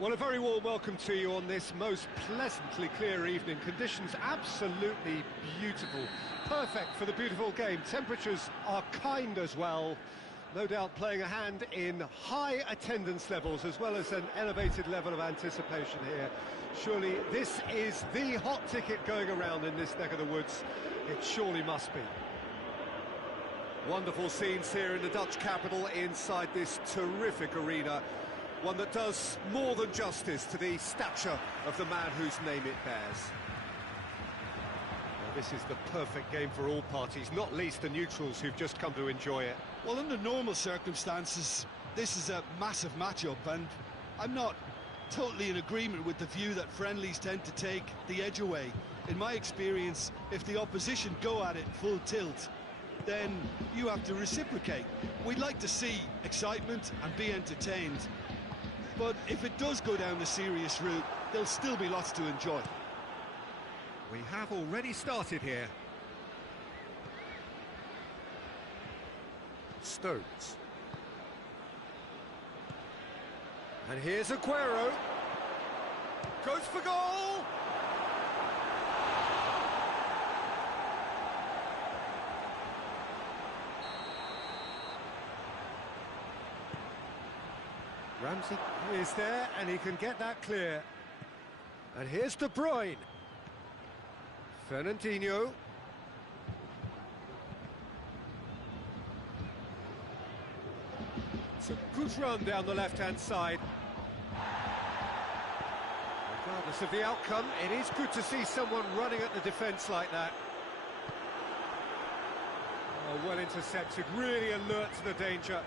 Well, a very warm welcome to you on this most pleasantly clear evening. Conditions absolutely beautiful. Perfect for the beautiful game. Temperatures are kind as well. No doubt playing a hand in high attendance levels as well as an elevated level of anticipation here. Surely this is the hot ticket going around in this neck of the woods. It surely must be. Wonderful scenes here in the Dutch capital inside this terrific arena. One that does more than justice to the stature of the man whose name it bears. Well, this is the perfect game for all parties, not least the neutrals who've just come to enjoy it. Well, under normal circumstances, this is a massive matchup, and I'm not totally in agreement with the view that friendlies tend to take the edge away. In my experience, if the opposition go at it full tilt, then you have to reciprocate. We'd like to see excitement and be entertained. But if it does go down the serious route, there'll still be lots to enjoy. We have already started here. Stones. And here's Aguero. Goes for goal! Ramsey is there, and he can get that clear. And here's De Bruyne. Fernandinho. It's a good run down the left-hand side. Regardless of the outcome, it is good to see someone running at the defence like that. Oh, well intercepted, really alert to the danger.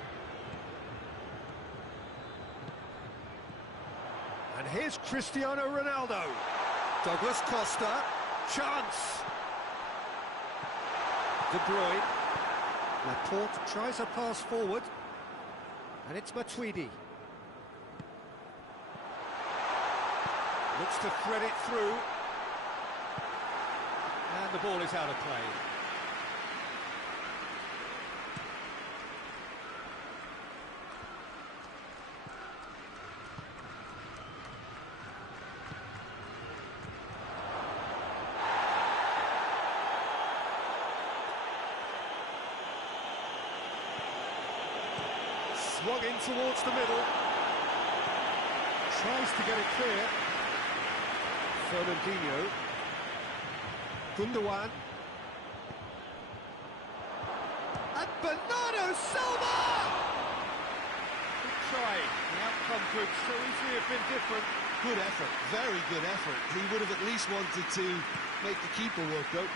And here's Cristiano Ronaldo. Douglas Costa. Chance. De Bruyne. Laporte tries a pass forward. And it's Matuidi. Looks to thread it through. And the ball is out of play. Swung in towards the middle. Tries to get it clear. Fernandinho. Gundogan. And Bernardo Silva! Good try. The outcome could so easily have been different. Good effort, very good effort. He would have at least wanted to make the keeper work out.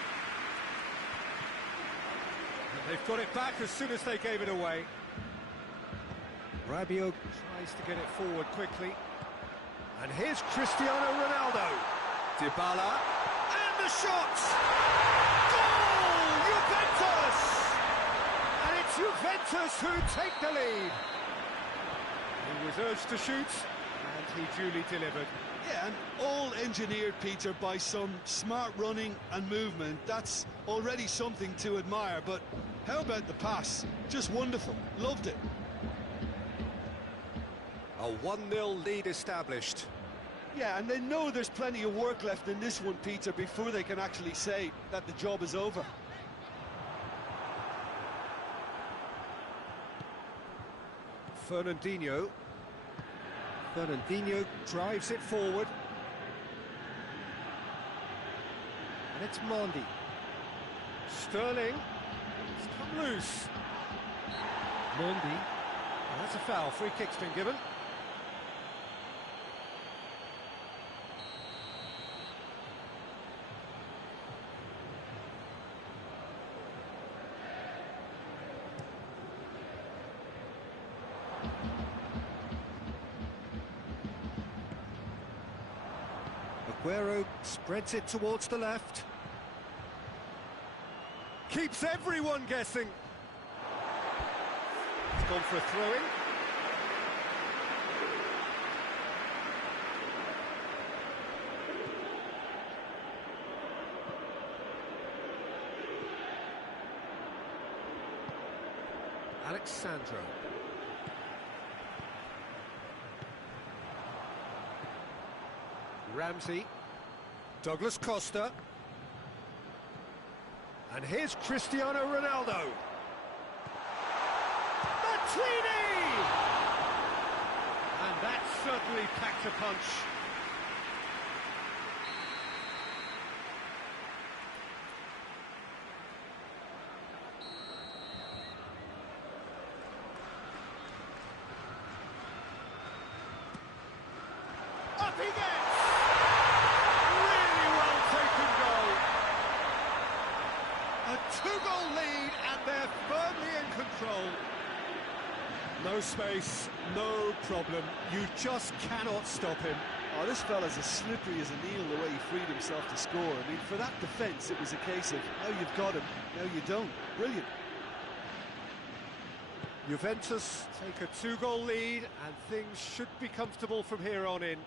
And they've got it back as soon as they gave it away. Rabiot tries to get it forward quickly. And here's Cristiano Ronaldo. Dybala. And the shot! Goal! Juventus! And it's Juventus who take the lead. He was urged to shoot, and he duly delivered. Yeah, and all engineered, Peter, by some smart running and movement. That's already something to admire, but how about the pass? Just wonderful. Loved it. A 1-0 lead established. Yeah, and they know there's plenty of work left in this one, Peter, before they can actually say that the job is over. Fernandinho. Fernandinho drives it forward. And it's Mondi. Sterling. It's come loose. Mondi. And that's a foul. Free kick's been given. Aguero spreads it towards the left. Keeps everyone guessing. It's gone for a throw-in. Alexandro. Ramsey. Douglas Costa. And here's Cristiano Ronaldo. Matuidi! And that certainly packed a punch. Up he gets! Really well taken goal. A two-goal lead and they're firmly in control. No space, no problem. You just cannot stop him. Oh, this fella's as slippery as a needle the way he freed himself to score. I mean, for that defence, it was a case of now you've got him, now you don't. Brilliant. Juventus take a two-goal lead and things should be comfortable from here on in.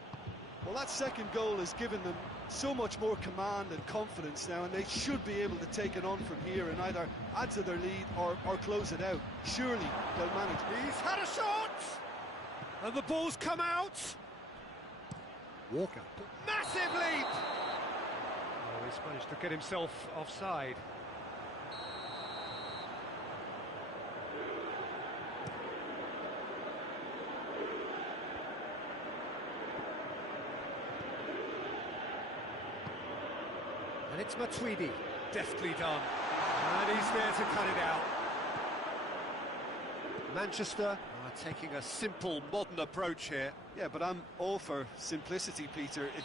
Well, that second goal has given them so much more command and confidence now, and they should be able to take it on from here and either add to their lead or close it out. Surely they'll manage. He's had a shot! And the ball's come out! Walker. Massive leap! Oh, he's managed to get himself offside. And it's Matuidi, deftly done. And he's there to cut it out. Manchester are taking a simple, modern approach here. Yeah, but I'm all for simplicity, Peter. And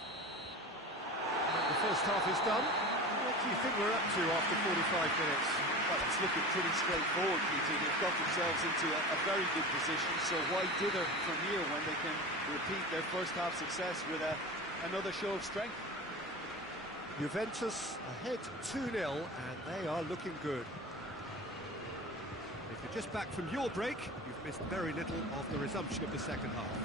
the first half is done. What do you think we're up to after 45 minutes? Well, it's looking pretty straightforward, Peter. They've got themselves into a very good position, so why dither from here when they can repeat their first half success with another show of strength? Juventus ahead 2-0 and they are looking good. If you're just back from your break, you've missed very little of the resumption of the second half.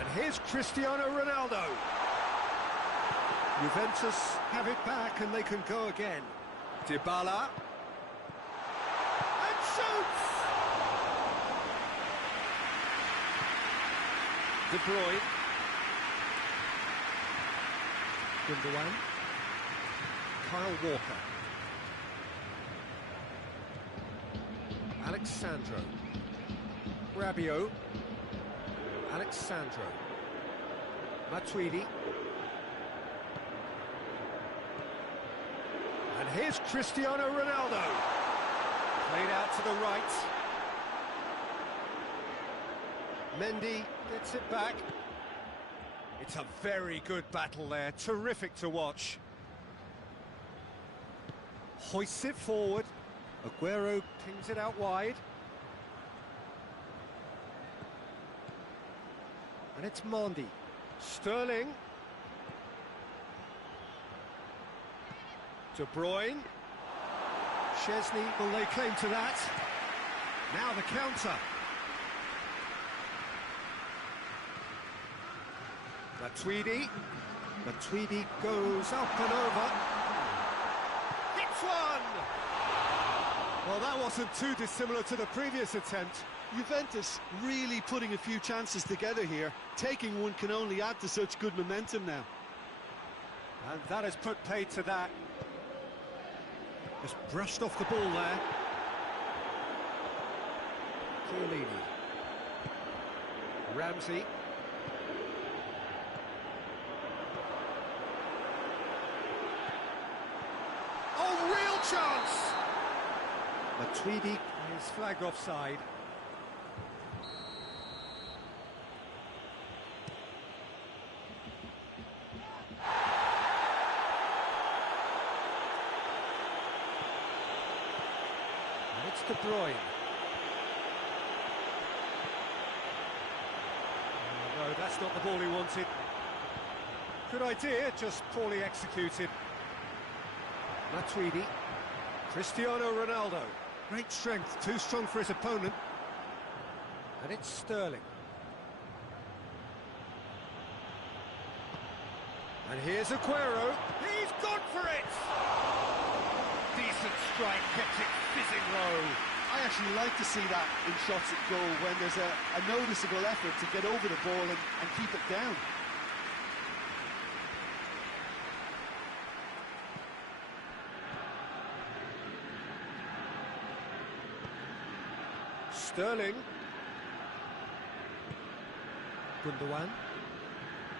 And here's Cristiano Ronaldo. Juventus have it back and they can go again. Dybala. And shoots! De Bruyne. Gundogan. Kyle Walker. Alexandro. Rabiot. Alexandro. Matuidi. And here's Cristiano Ronaldo. Played out to the right. Mendy gets it back. It's a very good battle there, terrific to watch. Hoists it forward. Aguero pings it out wide. And it's Mendy. Sterling. De Bruyne. Chesney will lay claim to that. Now the counter. Matuidi. Matuidi goes up and over. Hits one! Well, that wasn't too dissimilar to the previous attempt. Juventus really putting a few chances together here. Taking one can only add to such good momentum now. And that has put paid to that. Just brushed off the ball there. Chiellini. Ramsey. Oh, real chance! Matuidi is flagged offside. And it's De Bruyne. Oh, no, that's not the ball he wanted. Good idea, just poorly executed. Matuidi. Cristiano Ronaldo. Great strength, too strong for his opponent. And it's Sterling. And here's Aguero. He's gone for it! Decent strike, kept it fizzing low. I actually like to see that in shots at goal when there's a noticeable effort to get over the ball and keep it down. Sterling. Gundogan.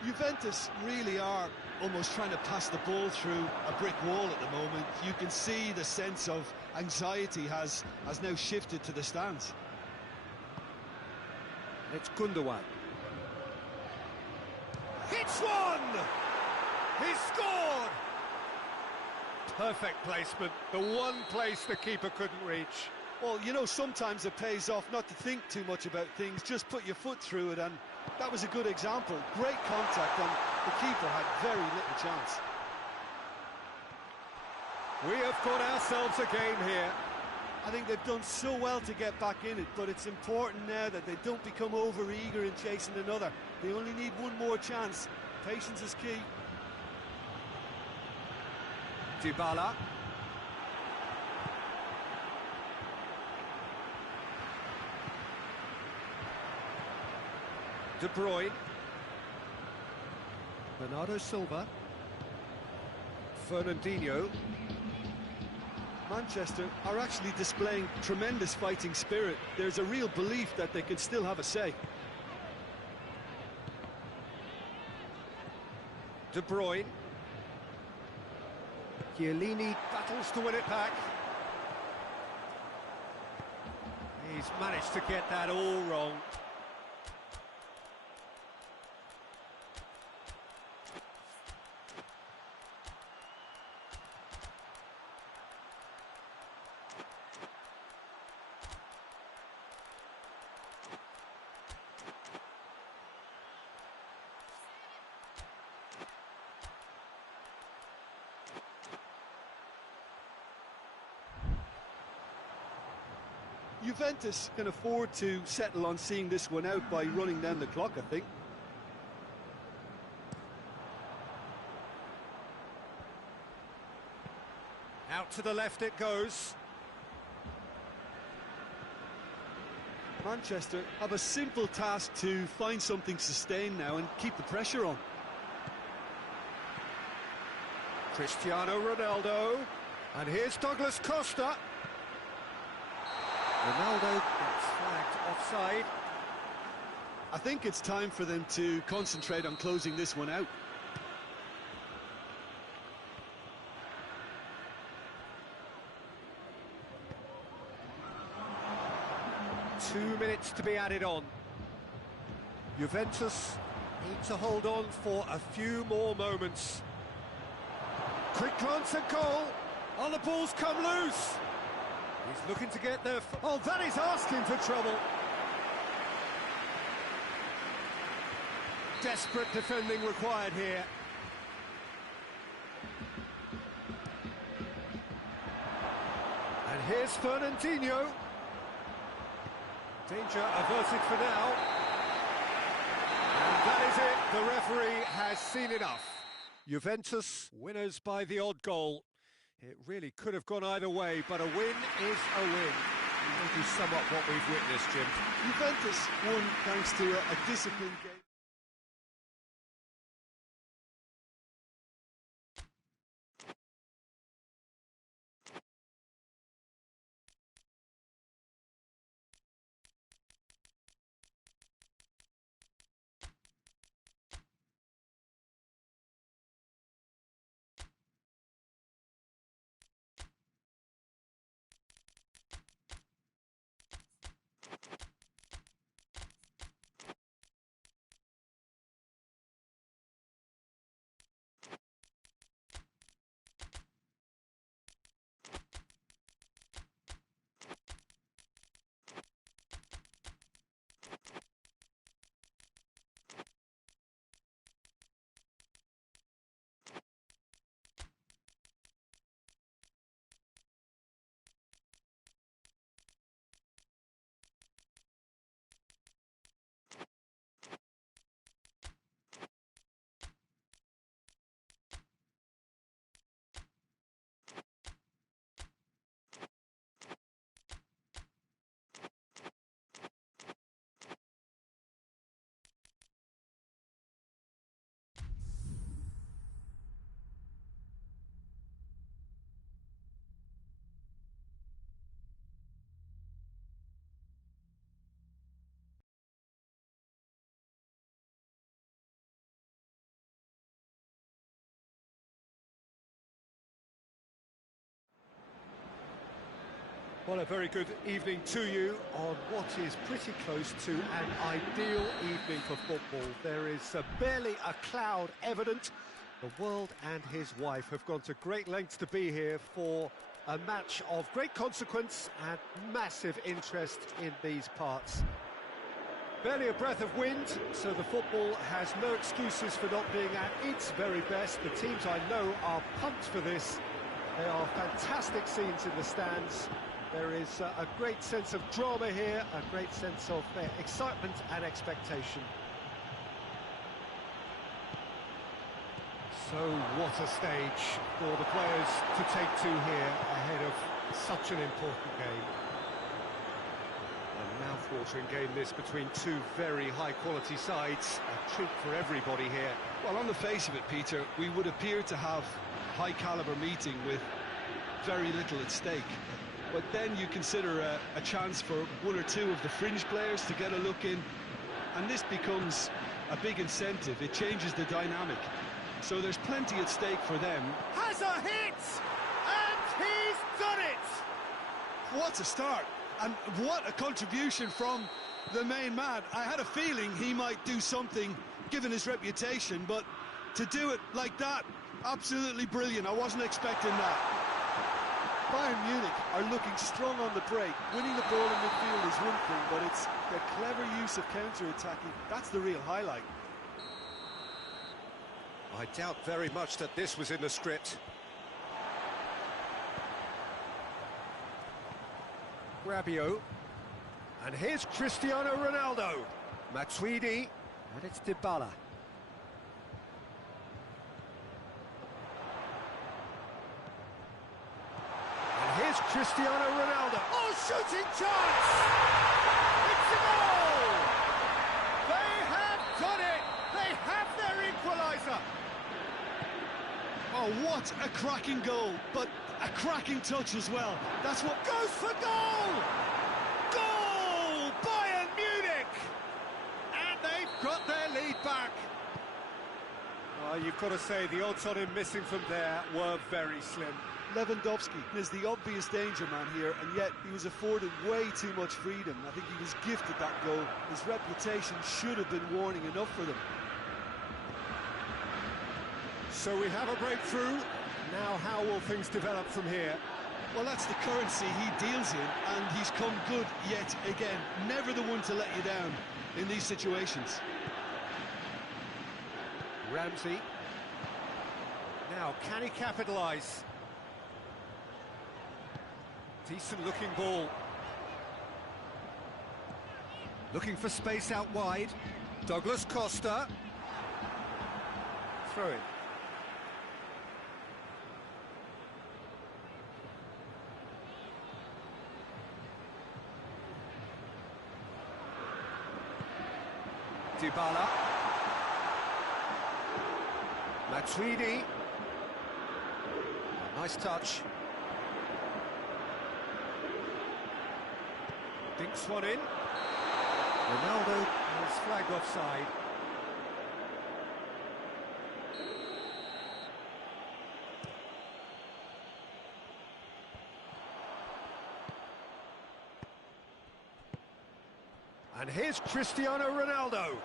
Juventus really are almost trying to pass the ball through a brick wall at the moment. You can see the sense of anxiety has now shifted to the stands. It's Gundogan. Hits one! He scored! Perfect placement, the one place the keeper couldn't reach. Well, you know, sometimes it pays off not to think too much about things, just put your foot through it, and that was a good example. Great contact, and the keeper had very little chance. We have got ourselves a game here. I think they've done so well to get back in it, but it's important now that they don't become over-eager in chasing another. They only need one more chance. Patience is key. Dybala. De Bruyne. Bernardo Silva. Fernandinho. Manchester are actually displaying tremendous fighting spirit. There's a real belief that they can still have a say. De Bruyne. Chiellini battles to win it back. He's managed to get that all wrong. Juventus can afford to settle on seeing this one out by running down the clock, I think. Out to the left it goes. Manchester have a simple task to find something sustained now and keep the pressure on. Cristiano Ronaldo. And here's Douglas Costa. Ronaldo gets flagged offside. I think it's time for them to concentrate on closing this one out. Two minutes to be added on. Juventus need to hold on for a few more moments. Quick glance at goal. Oh, the ball's come loose. He's looking to get there. Oh, that is asking for trouble. Desperate defending required here. And here's Fernandinho. Danger averted for now. And that is it. The referee has seen enough. Juventus winners by the odd goal. It really could have gone either way, but a win is a win. Maybe somewhat what we've witnessed, Jim. Juventus won thanks to a disciplined game. Well, a very good evening to you on what is pretty close to an ideal evening for football. There is barely a cloud evident. The world and his wife have gone to great lengths to be here for a match of great consequence and massive interest in these parts. Barely a breath of wind, so the football has no excuses for not being at its very best. The teams I know are pumped for this. There are fantastic scenes in the stands. There is a great sense of drama here, a great sense of excitement and expectation. So what a stage for the players to take to here ahead of such an important game. A mouth-watering game this between two very high-quality sides. A treat for everybody here. Well, on the face of it, Peter, we would appear to have a high-caliber meeting with very little at stake. But then you consider a chance for one or two of the fringe players to get a look in, and this becomes a big incentive. It changes the dynamic. So there's plenty at stake for them. Has a hit! And he's done it! What a start! And what a contribution from the main man. I had a feeling he might do something, given his reputation, but to do it like that, absolutely brilliant. I wasn't expecting that. Bayern Munich are looking strong on the break. Winning the ball in midfield is one thing, but it's their clever use of counter-attacking. That's the real highlight. I doubt very much that this was in the script. Rabiot. And here's Cristiano Ronaldo. Matuidi. And it's Dybala. And here's Cristiano Ronaldo. Oh, shooting chance! It's a goal! They have done it! They have their equaliser! Oh, what a cracking goal, but a cracking touch as well. That's what Goes for goal! Goal! Bayern Munich! And they've got their lead back. Well, you've got to say the odds on him missing from there were very slim. Lewandowski is the obvious danger man here, and yet he was afforded way too much freedom. I think he was gifted that goal. His reputation should have been warning enough for them. So we have a breakthrough. Now how will things develop from here? Well, that's the currency he deals in, and he's come good yet again. Never the one to let you down in these situations. Ramsey. Now, can he capitalise? Decent looking ball. Looking for space out wide. Douglas Costa. Throw in. Dybala. Matuidi. Nice touch. Dinks one in. Ronaldo is flagged offside. And here's Cristiano Ronaldo.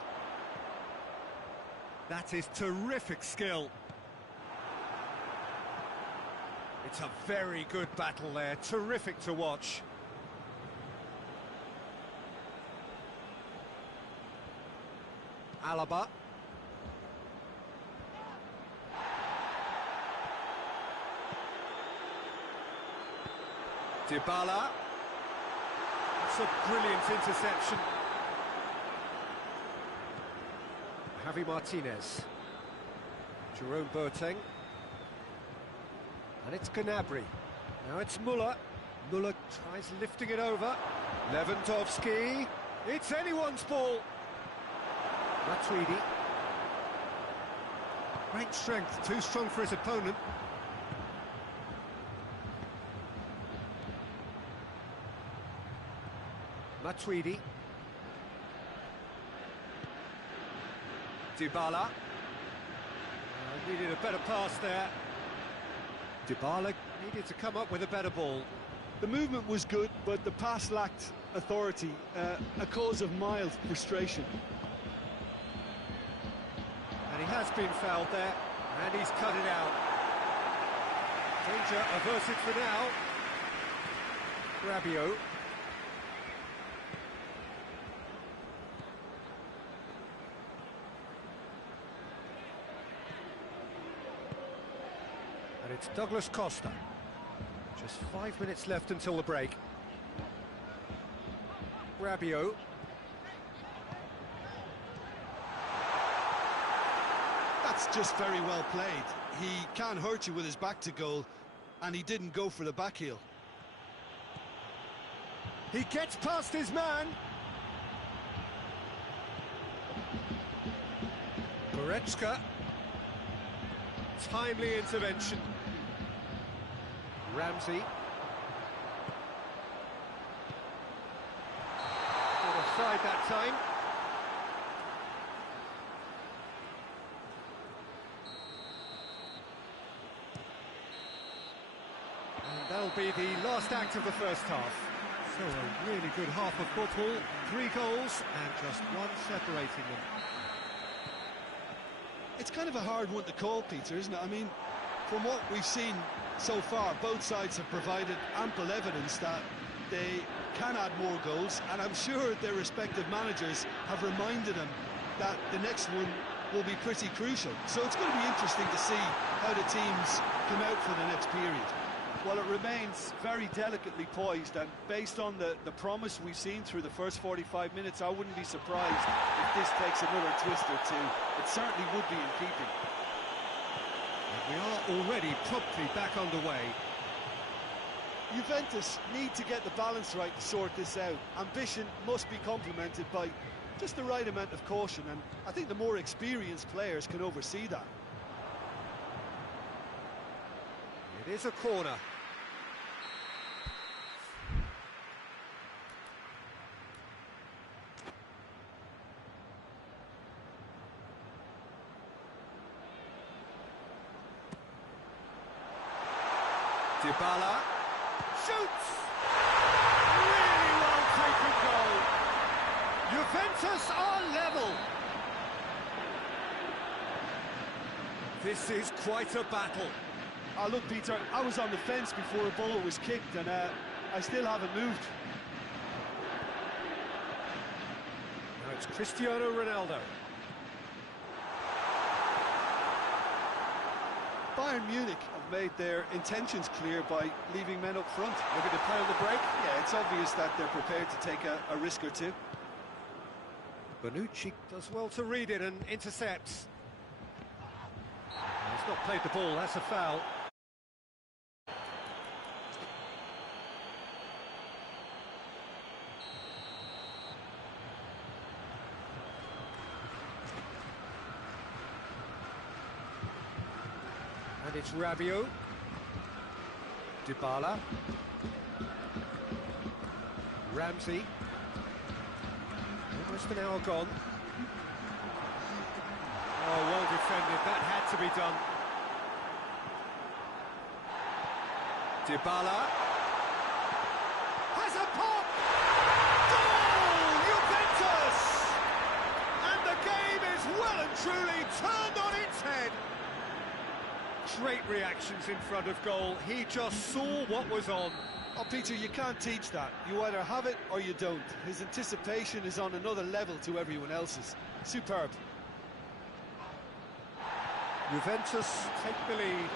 That is terrific skill. It's a very good battle there, terrific to watch. Alaba. Dybala. It's a brilliant interception. Javi Martinez. Jerome Boateng. And it's Gnabry. Now it's Müller. Müller tries lifting it over. Lewandowski. It's anyone's ball. Matuidi. Great strength, too strong for his opponent. Matuidi. Dybala. Needed a better pass there. Dybala needed to come up with a better ball. The movement was good, but the pass lacked authority, a cause of mild frustration. And he has been fouled there, and he's cut it out. Danger averted for now. Rabiot. And it's Douglas Costa. Just 5 minutes left until the break. Rabiot. That's just very well played. He can't hurt you with his back to goal, and he didn't go for the back heel. He gets past his man. Goretzka. Timely intervention. Ramsey. Got offside that time. And that'll be the last act of the first half. So a really good half of football, 3 goals and just one separating them. It's kind of a hard one to call, Peter, isn't it? I mean, from what we've seen so far, both sides have provided ample evidence that they can add more goals, and I'm sure their respective managers have reminded them that the next one will be pretty crucial. So it's going to be interesting to see how the teams come out for the next period. Well, it remains very delicately poised, and based on the promise we've seen through the first 45 minutes, I wouldn't be surprised if this takes another twist or two. It certainly would be in keeping. We are already promptly back underway. Juventus need to get the balance right to sort this out. Ambition must be complemented by just the right amount of caution, and I think the more experienced players can oversee that. It is a corner. Dybala shoots! Really well taken goal. Juventus are level. This is quite a battle. Look, Peter, I was on the fence before a ball was kicked, and I still haven't moved. Now it's Cristiano Ronaldo. Bayern Munich have made their intentions clear by leaving men up front. Looking to play on the break. Yeah, it's obvious that they're prepared to take a risk or two. Bonucci does well to read it and intercepts. He's not played the ball, that's a foul. And it's Rabiot. Dybala. Ramsey. Almost an hour gone. Oh, well defended. That had to be done. Dybala. Has a pop! Goal! Juventus! And the game is well and truly turned on its head. Great reactions in front of goal. He just saw what was on. Oh, Peter, you can't teach that. You either have it or you don't. His anticipation is on another level to everyone else's. Superb. Juventus take the lead.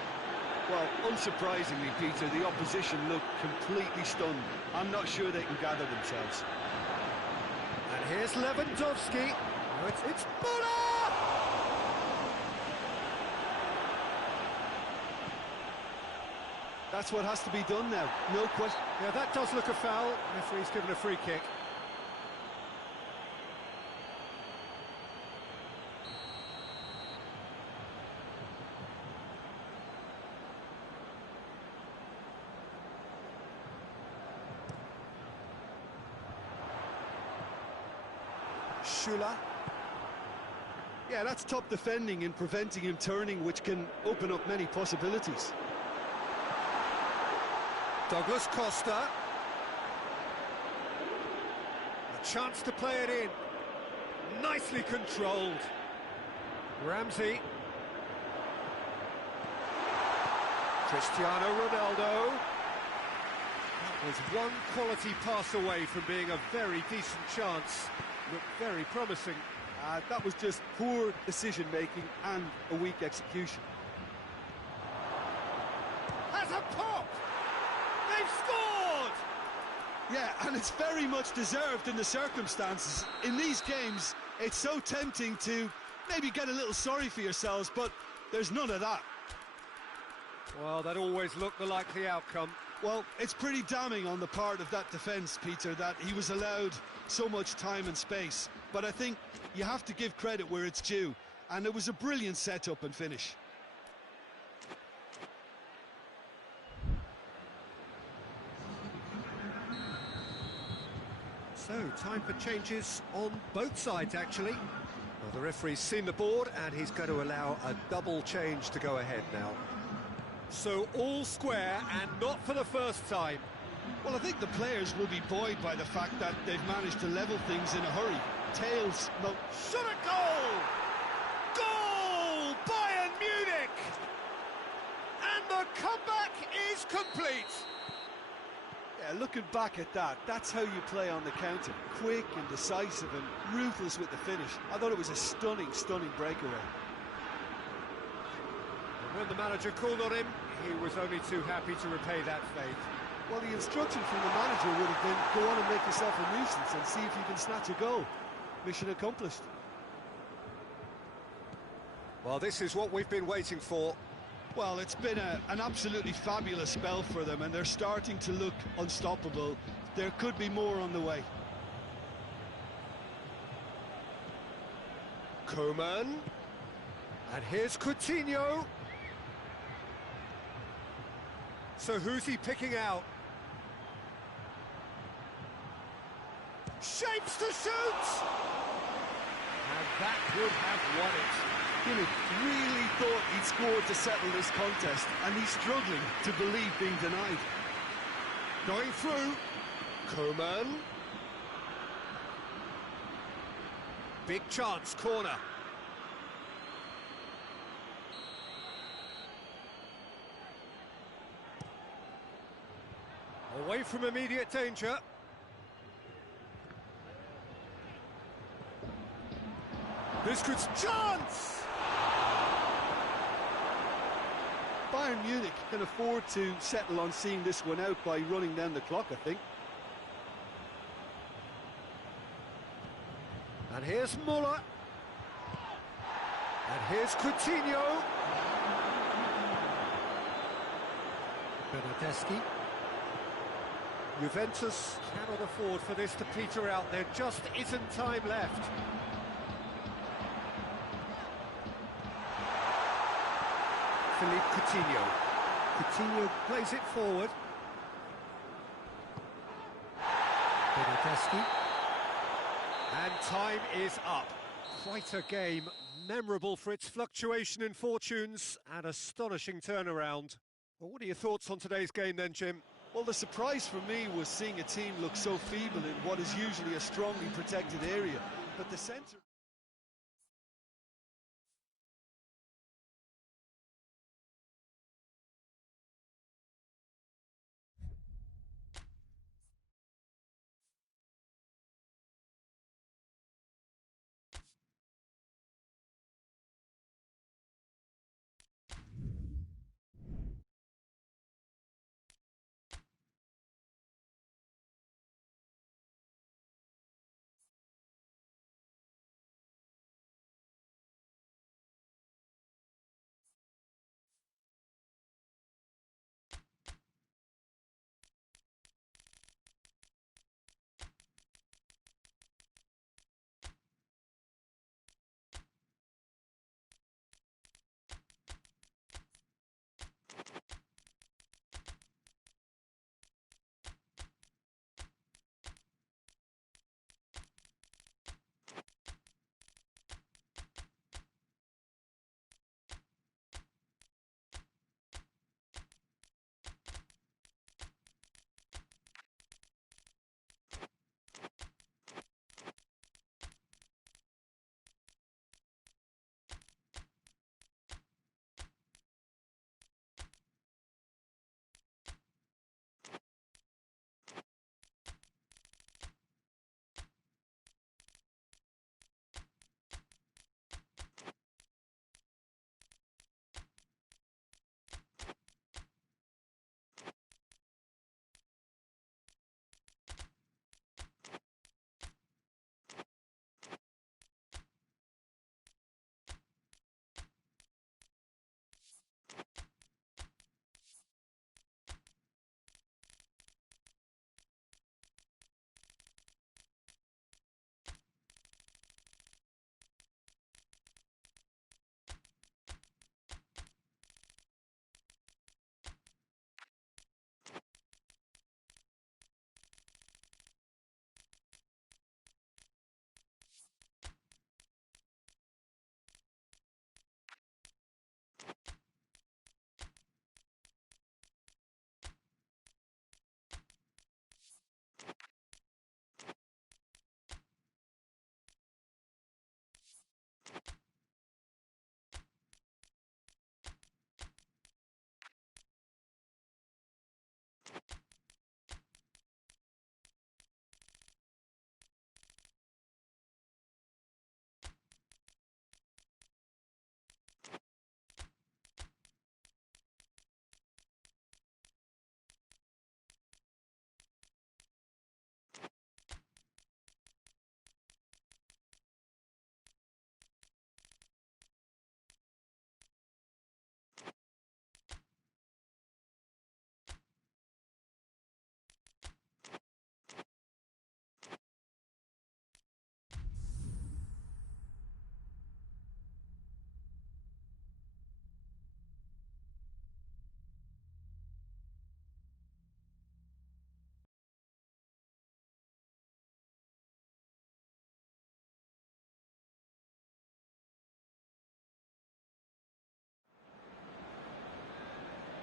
Well, unsurprisingly, Peter, the opposition look completely stunned. I'm not sure they can gather themselves. And here's Lewandowski. Oh, it's Muller! That's what has to be done now, no question. Yeah, that does look a foul. Referee's given a free kick. Schüller. Yeah, that's top defending and preventing him turning, which can open up many possibilities. Douglas Costa. A chance to play it in. Nicely controlled. Ramsey. Cristiano Ronaldo. That was one quality pass away from being a very decent chance. Looked very promising. That was just poor decision-making and a weak execution. Has a pop! They've scored! Yeah, and it's very much deserved in the circumstances. In these games, it's so tempting to maybe get a little sorry for yourselves, but there's none of that. Well, that always looked the likely outcome. Well, it's pretty damning on the part of that defence, Peter, that he was allowed so much time and space. But I think you have to give credit where it's due, and it was a brilliant setup and finish. So, time for changes on both sides, actually. Well, the referee's seen the board, and he's going to allow a double change to go ahead now. So, all square, and not for the first time. Well, I think the players will be buoyed by the fact that they've managed to level things in a hurry. Tails, no... Shot a goal! Goal! Bayern Munich! And the comeback is complete! Yeah, looking back at that, that's how you play on the counter. Quick and decisive and ruthless with the finish. I thought it was a stunning, stunning breakaway. And when the manager called on him, he was only too happy to repay that fate. Well, the instruction from the manager would have been, go on and make yourself a nuisance and see if you can snatch a goal. Mission accomplished. Well, this is what we've been waiting for. Well, it's been an absolutely fabulous spell for them, and they're starting to look unstoppable. There could be more on the way. Coman. And here's Coutinho. So who's he picking out? Shapes to shoot! And that would have won it. Kirim really thought he'd scored to settle this contest, and he's struggling to believe being denied. Going through. Coman. Big chance, corner. Away from immediate danger. This could... Chance! Bayern Munich can afford to settle on seeing this one out by running down the clock, I think. And here's Muller. And here's Coutinho. Bernardeschi. Juventus cannot afford for this to peter out. There just isn't time left. Philippe Coutinho. Coutinho plays it forward. Bernardeschi. And time is up. Quite a game, memorable for its fluctuation in fortunes and astonishing turnaround. Well, what are your thoughts on today's game then, Jim? Well, the surprise for me was seeing a team look so feeble in what is usually a strongly protected area, but the centre...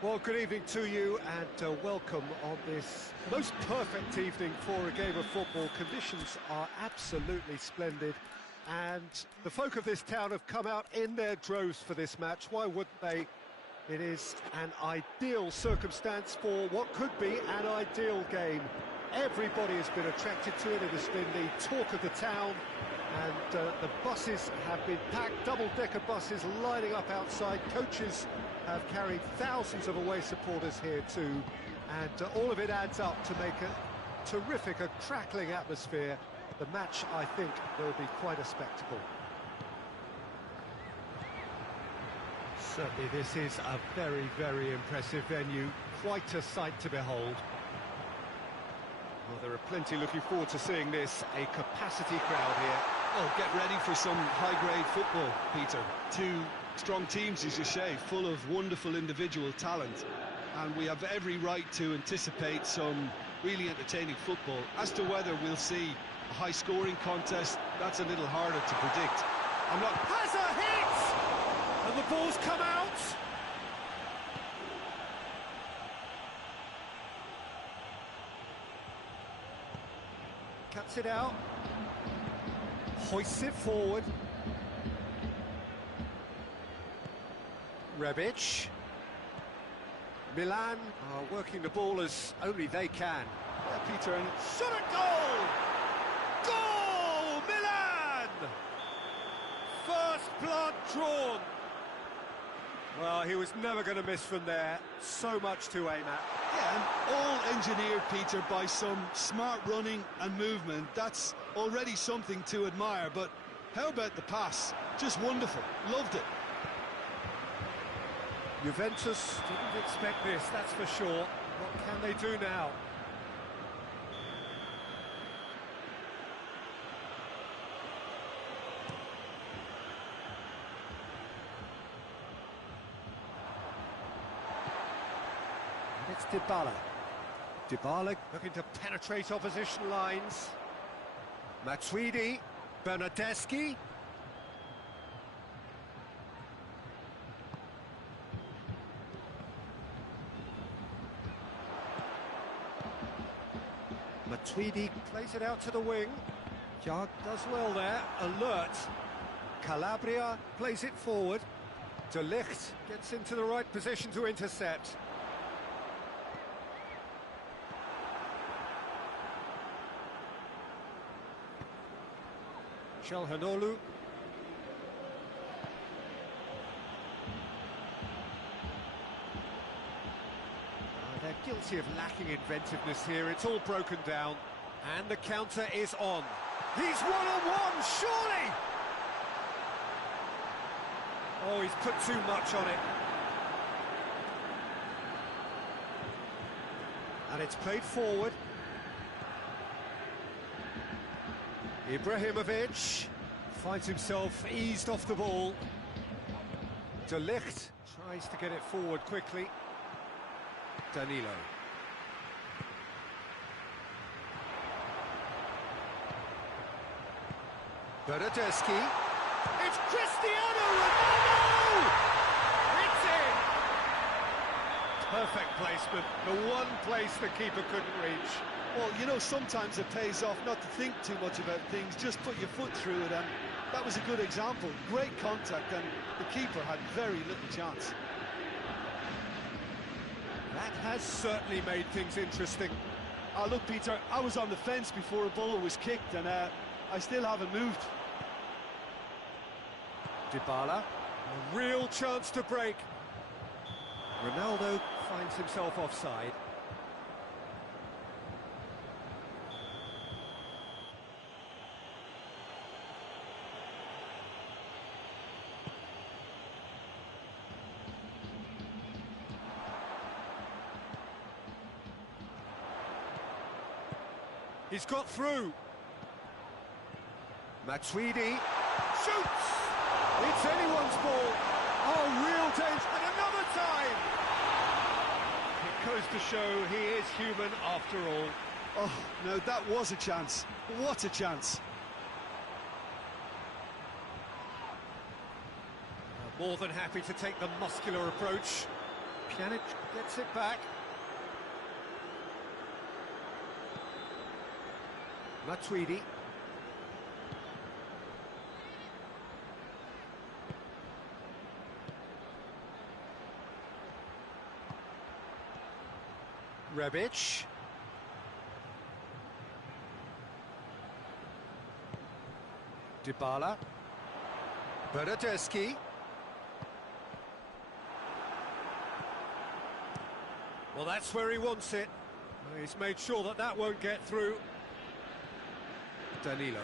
Well, good evening to you and welcome on this most perfect evening for a game of football. Conditions are absolutely splendid and the folk of this town have come out in their droves for this match. Why wouldn't they? It is an ideal circumstance for what could be an ideal game. Everybody has been attracted to it. It has been the talk of the town, and the buses have been packed, double-decker buses lining up outside. Coaches have carried thousands of away supporters here too, and all of it adds up to make a terrific, a crackling atmosphere. The match, I think, will be quite a spectacle. Certainly this is a very, very impressive venue, quite a sight to behold. Well, there are plenty looking forward to seeing this, a capacity crowd here. Oh, get ready for some high-grade football, Peter. Two strong teams, as you say, full of wonderful individual talent. And we have every right to anticipate some really entertaining football. As to whether we'll see a high-scoring contest, that's a little harder to predict. I'm not... Has a hit! And the ball's come out! Cuts it out. Hoists it forward. Rebic. Milan are working the ball as only they can. Yeah, Peter, and Shot at goal! Goal! Milan! First blood drawn. Well, he was never going to miss from there. So much to aim at. yeah, and all engineered, Peter, by some smart running and movement. That's already something to admire, but how about the pass? Just wonderful. Loved it. Juventus didn't expect this, that's for sure. What can they do now? It's Dybala. Dybala looking to penetrate opposition lines. Matuidi, Bernardeschi. Matuidi plays it out to the wing. Jag does well there, alert. Calabria plays it forward. De Ligt gets into the right position to intercept. Çalhanoğlu. They're guilty of lacking inventiveness here. It's all broken down. And the counter is on. He's one-on-one, surely! Oh, he's put too much on it. And it's played forward. Ibrahimovic finds himself eased off the ball. De Ligt tries to get it forward quickly. Danilo. Bernardeschi. It's Cristiano Ronaldo! It's in! Perfect placement, the one place the keeper couldn't reach. Well, you know, sometimes it pays off not to think too much about things, just put your foot through it, and that was a good example. Great contact, and the keeper had very little chance. That has certainly made things interesting. Oh, look, Peter, I was on the fence before a ball was kicked, and I still haven't moved. Dybala, a real chance to break. Ronaldo finds himself offside. He's got through. Matuidi shoots! It's anyone's ball. Oh, real danger. And another time! It goes to show he is human after all. Oh, no, that was a chance. What a chance. More than happy to take the muscular approach. Pjanic gets it back. Matuidi. Rebic. Dybala. Bernardeschi. Well, that's where he wants it. He's made sure that that won't get through. Danilo.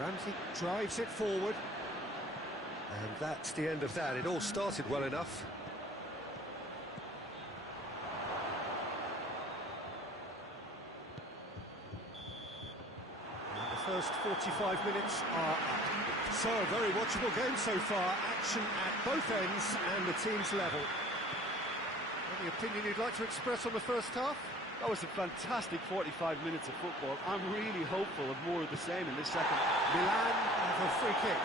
Ramsey drives it forward. And that's the end of that. It all started well enough. And the first 45 minutes are up. So, a very watchable game so far. Action at both ends and the team's level. Any opinion you'd like to express on the first half? That was a fantastic 45 minutes of football. I'm really hopeful of more of the same in this second. Milan have a free kick.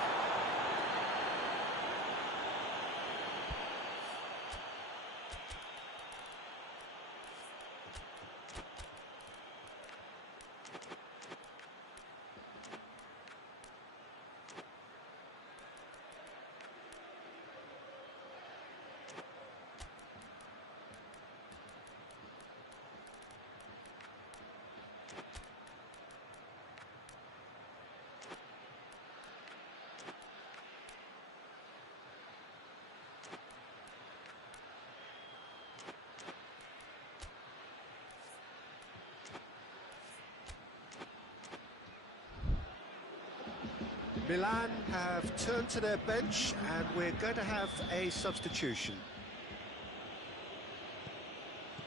Milan have turned to their bench and we're going to have a substitution.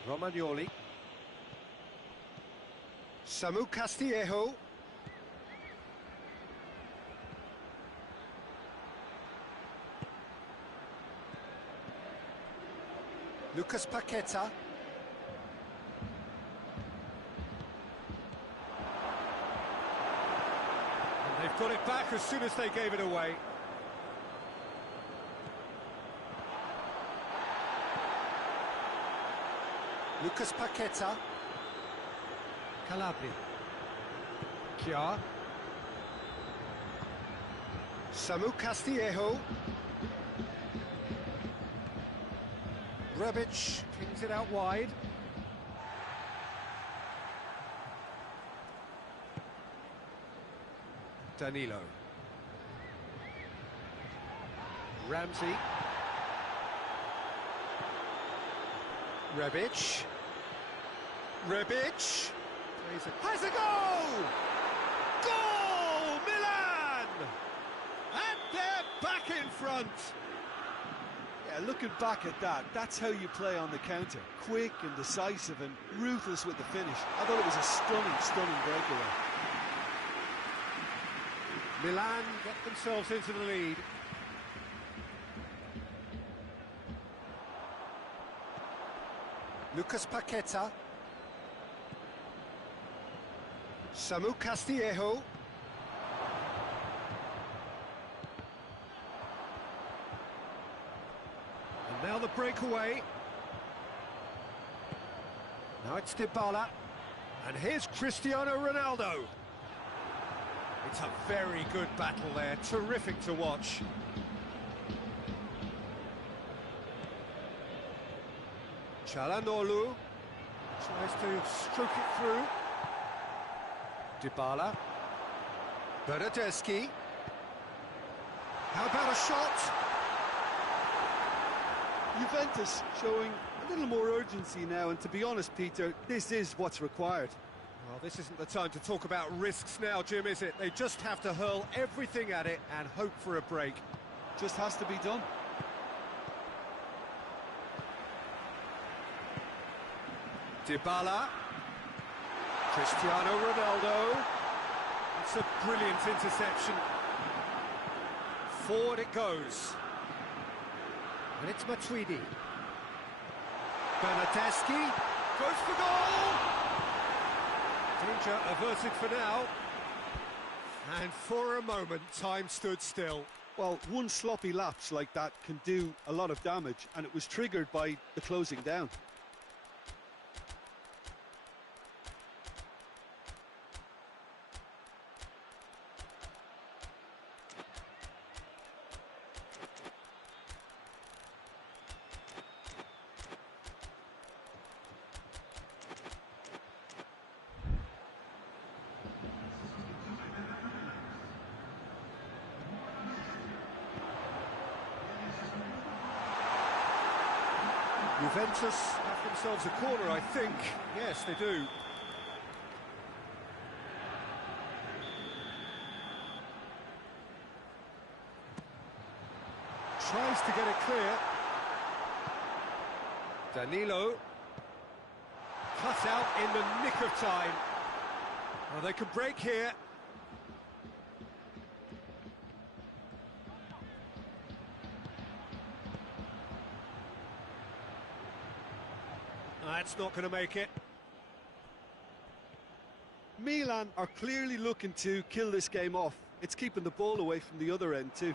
Romagnoli. Samu Castillejo. Lucas Paqueta. They've got it back as soon as they gave it away. Lucas Paqueta. Calabria. Kjaer. Samu Castillejo. Rebic pings it out wide. Danilo. Ramsey. Rebic. Rebic. Has a goal! Goal! Milan! And they're back in front. Yeah, looking back at that, that's how you play on the counter. Quick and decisive and ruthless with the finish. I thought it was a stunning breakaway. Milan get themselves into the lead. Lucas Paqueta. Samu Castillejo. And now the breakaway. Now it's Dybala. And here's Cristiano Ronaldo. It's a very good battle there, terrific to watch. Çalhanoğlu tries to stroke it through. Dybala. Bernardeschi. How about a shot? Juventus showing a little more urgency now, and to be honest, Peter, this is what's required. Well, this isn't the time to talk about risks now, Jim, is it? They just have to hurl everything at it and hope for a break. Just has to be done. Dybala. Cristiano Ronaldo. It's a brilliant interception. Forward it goes. And it's Matuidi. Bernardeschi goes for goal! Danger averted for now. And for a moment, time stood still. Well, one sloppy lapse like that can do a lot of damage, and it was triggered by the closing down. Juventus have themselves a corner, I think. Yes, they do. Tries to get it clear. Danilo. Cut out in the nick of time. Well, they can break here. That's not going to make it. Milan are clearly looking to kill this game off. It's keeping the ball away from the other end too.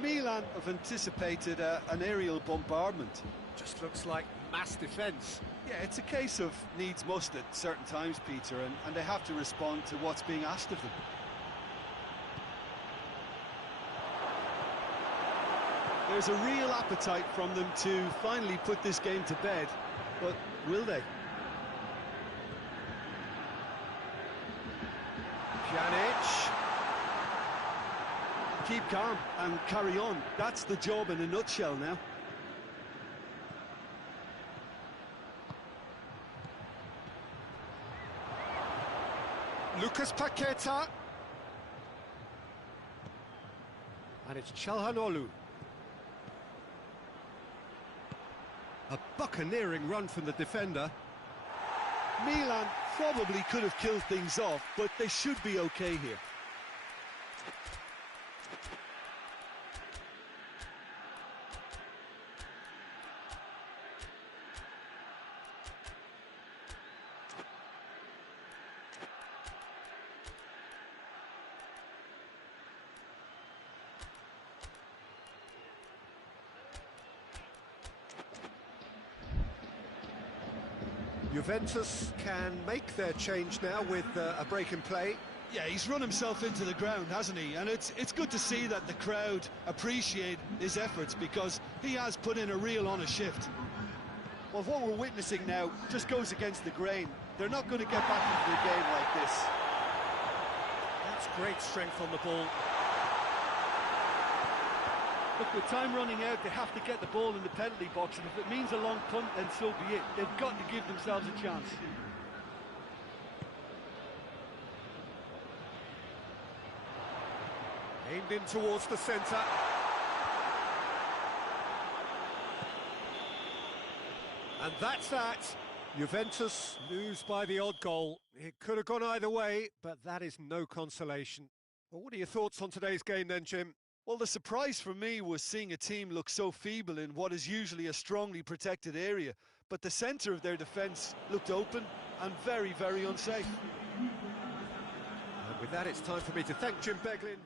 Milan have anticipated an aerial bombardment. Just looks like mass defence. Yeah, it's a case of needs must at certain times, Peter, and they have to respond to what's being asked of them. There's a real appetite from them to finally put this game to bed, but will they? Pjanic. Keep calm and carry on. That's the job in a nutshell now. Lucas Paqueta. And it's Çalhanoğlu. A buccaneering run from the defender. Milan probably could have killed things off, but they should be okay here. Juventus can make their change now with a break in play. Yeah, he's run himself into the ground, hasn't he? And it's good to see that the crowd appreciate his efforts, because he has put in a real honest shift. Well, what we're witnessing now just goes against the grain. They're not going to get back into the game like this. That's great strength on the ball. Look, with time running out, they have to get the ball in the penalty box, and if it means a long punt, then so be it. They've got to give themselves a chance. Aimed in towards the centre. And that's that. Juventus lose by the odd goal. It could have gone either way, but that is no consolation. Well, what are your thoughts on today's game then, Jim? Well, the surprise for me was seeing a team look so feeble in what is usually a strongly protected area, but the centre of their defence looked open and very, very unsafe. And with that, it's time for me to thank Jim Beglin.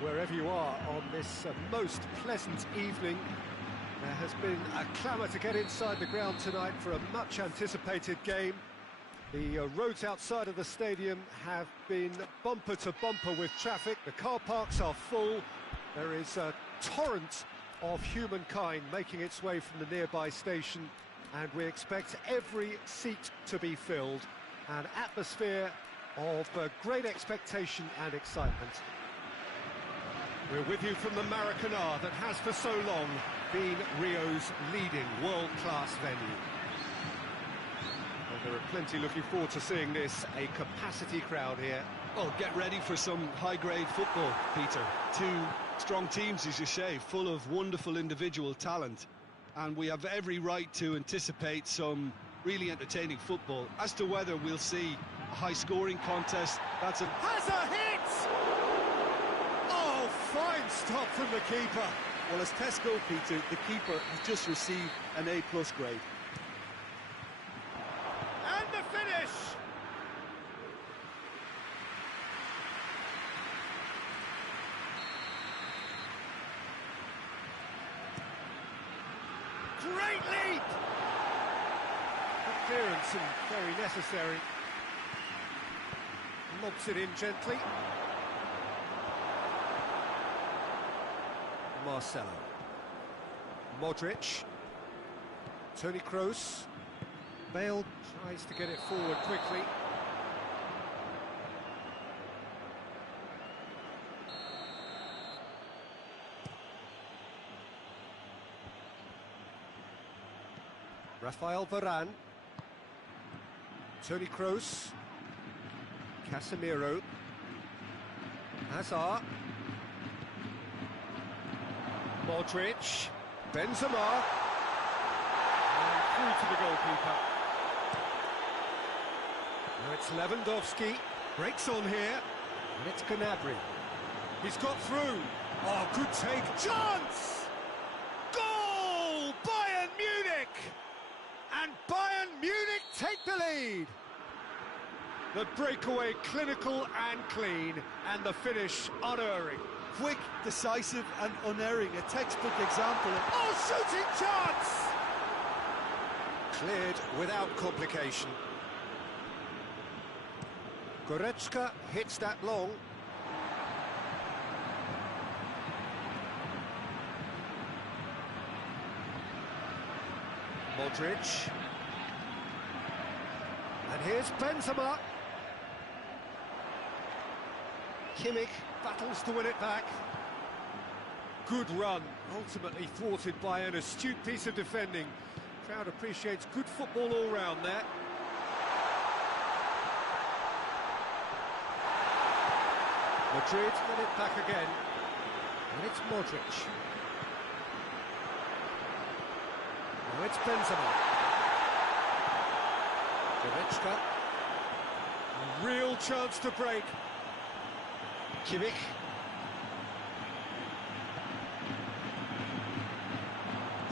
wherever you are on this most pleasant evening. There has been a clamour to get inside the ground tonight for a much-anticipated game. The roads outside of the stadium have been bumper to bumper with traffic. The car parks are full. There is a torrent of humankind making its way from the nearby station, and we expect every seat to be filled. An atmosphere of great expectation and excitement. We're with you from the Maracanã that has for so long been Rio's leading world-class venue. And there are plenty looking forward to seeing this, a capacity crowd here. Well, get ready for some high-grade football, Peter. Two strong teams, as you say, full of wonderful individual talent. And we have every right to anticipate some really entertaining football. As to whether we'll see a high-scoring contest, that's a... Has a hit! Oh, fine stop from the keeper. Well, as test goalkeeper, the keeper has just received an A+ grade. And the finish! Great leap! Good clearance and very necessary. Lobs it in gently. Marcelo. Modric. Toni Kroos. Bale tries to get it forward quickly. Rafael Varane. Toni Kroos. Casemiro. Hazard. Modric. Benzema. And through to the goalkeeper. Now it's Lewandowski. Breaks on here. And it's Gnabry. He's got through. Oh, good take. Chance! Goal! Bayern Munich! And Bayern Munich take the lead. The breakaway clinical and clean, and the finish unerring. Quick, decisive and unerring, a textbook example of... Oh, shooting chance! Cleared without complication. Goretzka hits that long. Modric. And here's Benzema. Kimmich battles to win it back. Good run, ultimately thwarted by an astute piece of defending. Crowd appreciates good football all round there. Madrid get it back again. And it's Modric. Now it's Benzema. Goretzka. A real chance to break. Kimmich.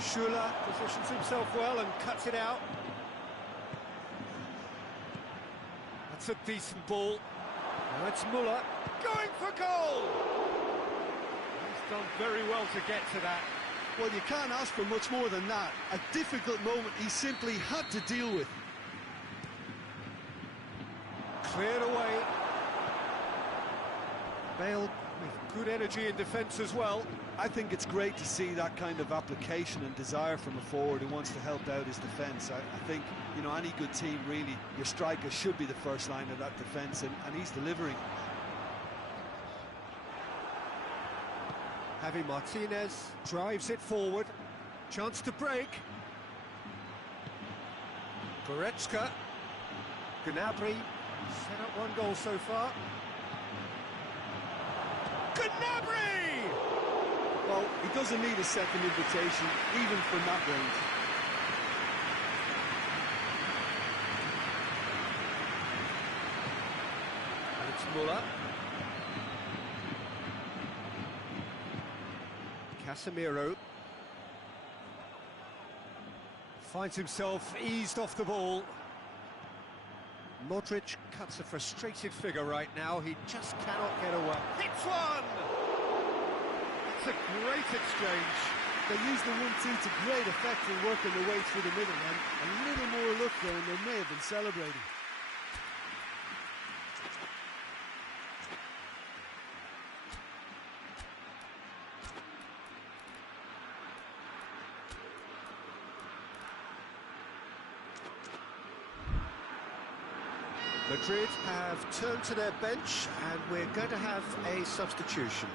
Schuller positions himself well and cuts it out. That's a decent ball. Now it's Müller going for goal. He's done very well to get to that. Well, you can't ask for much more than that. A difficult moment he simply had to deal with. Cleared away. Bale with good energy in defence as well. I think it's great to see that kind of application and desire from a forward who wants to help out his defence. I think, you know, any good team, really, your striker should be the first line of that defence, and he's delivering. Javi Martinez drives it forward. Chance to break. Goretzka. Gnabry. Set up one goal so far. Gnabry! Well, he doesn't need a second invitation, even from that range. And it's Müller. Casemiro. Finds himself eased off the ball. Modric cuts a frustrated figure right now. He just cannot get away. Hits one! That's a great exchange. They used the 1-2 to great effect in working their way through the middle, and a little more luck there and they may have been celebrating. Madrid have turned to their bench and we're going to have a substitution.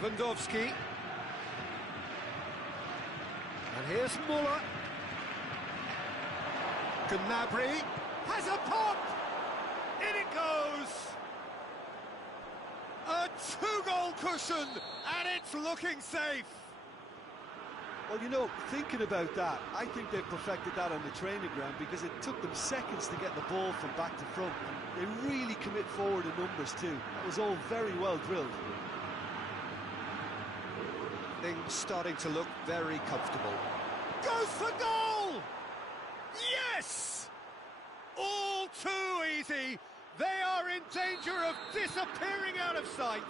Lewandowski. And here's Muller. Gnabry has a pop! In it goes! A two-goal cushion, and it's looking safe. Well, you know, thinking about that, I think they perfected that on the training ground because it took them seconds to get the ball from back to front. And they really commit forward in numbers too. That was all very well drilled. Things starting to look very comfortable. Goes for goal! Yes! All too easy. They are in danger of disappearing out of sight.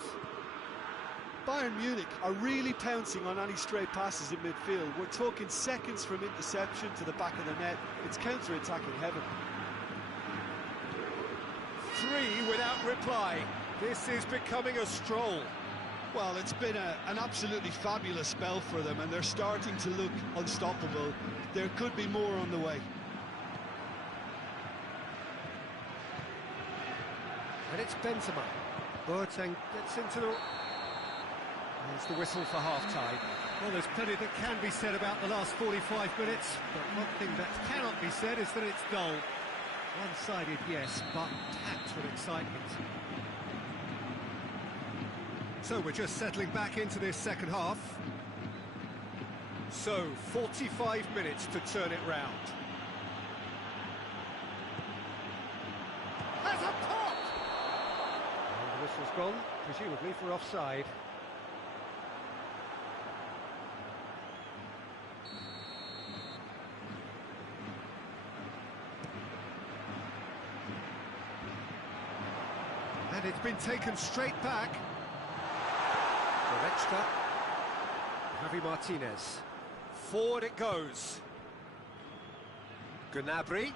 Bayern Munich are really pouncing on any stray passes in midfield. We're talking seconds from interception to the back of the net. It's counter-attacking heaven. 3 without reply. This is becoming a stroll. Well, it's been an absolutely fabulous spell for them, and they're starting to look unstoppable. There could be more on the way. And it's Benzema. Boateng gets into the... There's the whistle for half-time. Well, there's plenty that can be said about the last 45 minutes, but one thing that cannot be said is that it's dull. One-sided, yes, but packed with excitement. So we're just settling back into this second half. So, 45 minutes to turn it round. Has a pop! And the whistle's gone, presumably for offside. And it's been taken straight back. Goretzka. Javi Martinez. Forward it goes. Gnabry.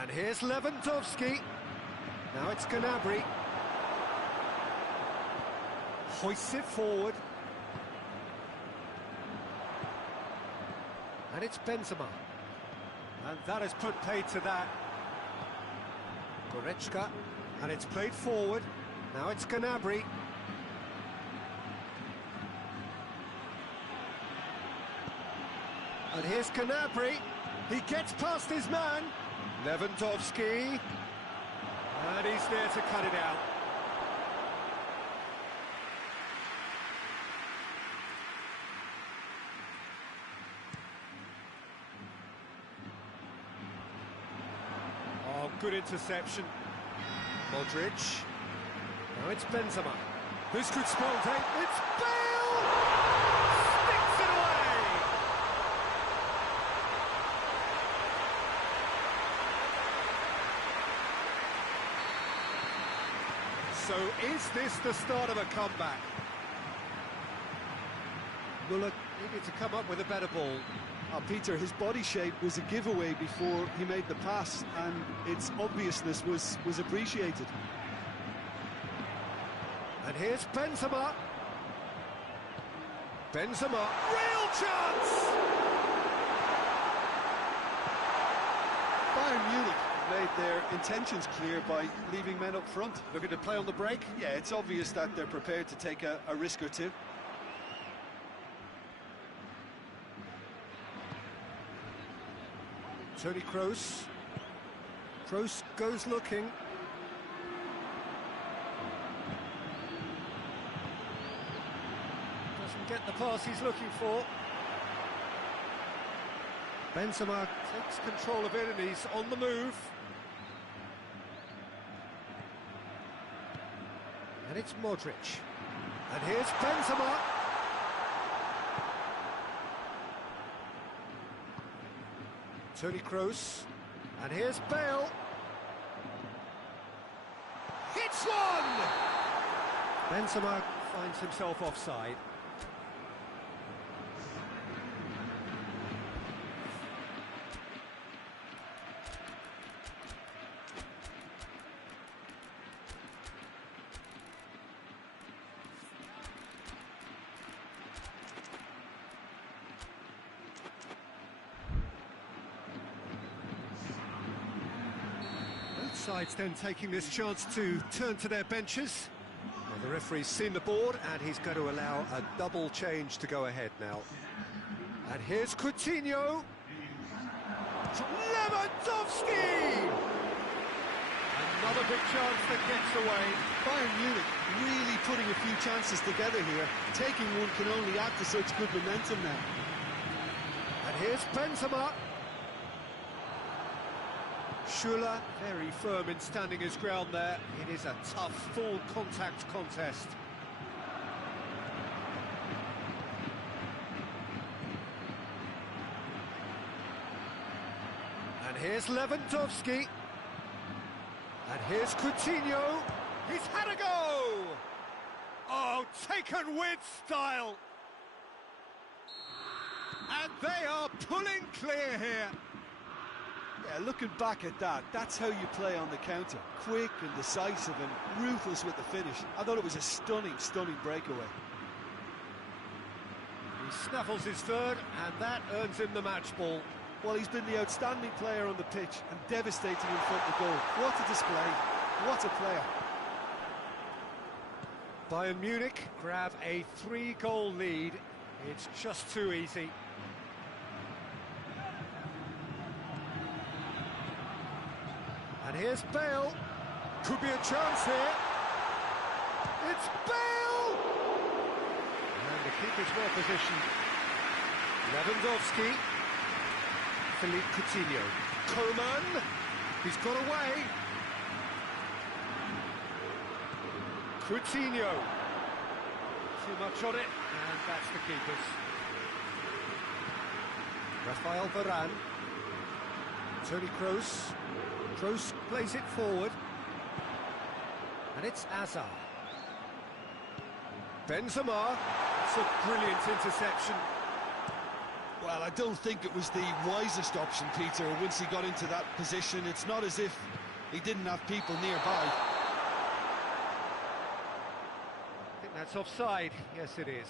And here's Lewandowski. Now it's Gnabry. Hoists it forward. And it's Benzema. And that has put paid to that. Goretzka. And it's played forward. Now it's Gnabry. And here's Gnabry. He gets past his man. Lewandowski. And he's there to cut it out. Oh, good interception. Modric. Now it's Benzema. This could spell date. It's Bale! Sticks it away! So is this the start of a comeback? Muller needed to come up with a better ball. Peter, his body shape was a giveaway before he made the pass, and its obviousness was appreciated. And here's Benzema. Benzema. Real chance! Bayern Munich made their intentions clear by leaving men up front. Looking to play on the break? Yeah, it's obvious that they're prepared to take a risk or two. Toni Kroos. Kroos goes looking. Doesn't get the pass he's looking for. Benzema Takes control of it and he's on the move. and it's Modric. And here's Benzema. Toni Kroos, and here's Bale. Hits one! Benzema finds himself offside. Sides then taking this chance to turn to their benches. Well, the referee's seen the board and he's going to allow a double change to go ahead now. And here's Coutinho. Lewandowski! Another big chance that gets away. Bayern Munich really putting a few chances together here. Taking one can only add to such good momentum now. And here's Benzema. Schuller, very firm in standing his ground there. It is a tough, full contact contest. And here's Lewandowski. And here's Coutinho. He's had a go! Oh, taken with style! And they are pulling clear here. Yeah, looking back at that, that's how you play on the counter. Quick and decisive and ruthless with the finish. I thought it was a stunning, stunning breakaway. He snaffles his third, and that earns him the match ball. Well, he's been the outstanding player on the pitch and devastating in front of goal. What a display, what a player. Bayern Munich grab a 3-goal lead. It's just too easy. And here's Bale. Could be a chance here. It's Bale! And the keeper's well positioned. Lewandowski. Philippe Coutinho. Coman. He's got away. Coutinho. Too much on it, and that's the keeper's. Rafael Varane. Toni Kroos. Kroos plays it forward. And it's Hazard. Benzema. It's a brilliant interception. Well, I don't think it was the wisest option, Peter, once he got into that position. It's not as if he didn't have people nearby. I think that's offside. Yes, it is.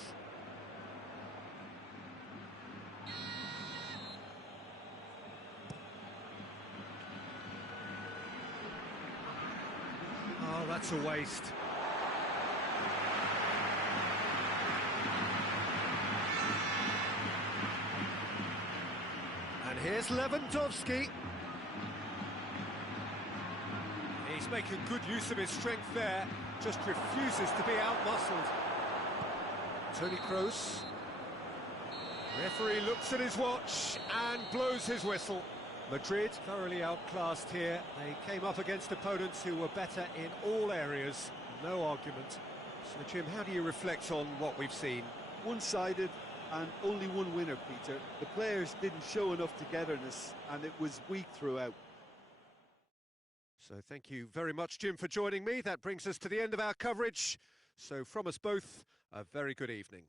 Oh, that's a waste. And here's Lewandowski. He's making good use of his strength there, just refuses to be out-muscled. Toni Kroos. Referee looks at his watch and blows his whistle. Madrid thoroughly outclassed here. They came up against opponents who were better in all areas. No argument. So, Jim, how do you reflect on what we've seen? One-sided and only one winner, Peter. The players didn't show enough togetherness and it was weak throughout. So thank you very much, Jim, for joining me. That brings us to the end of our coverage. So from us both, a very good evening.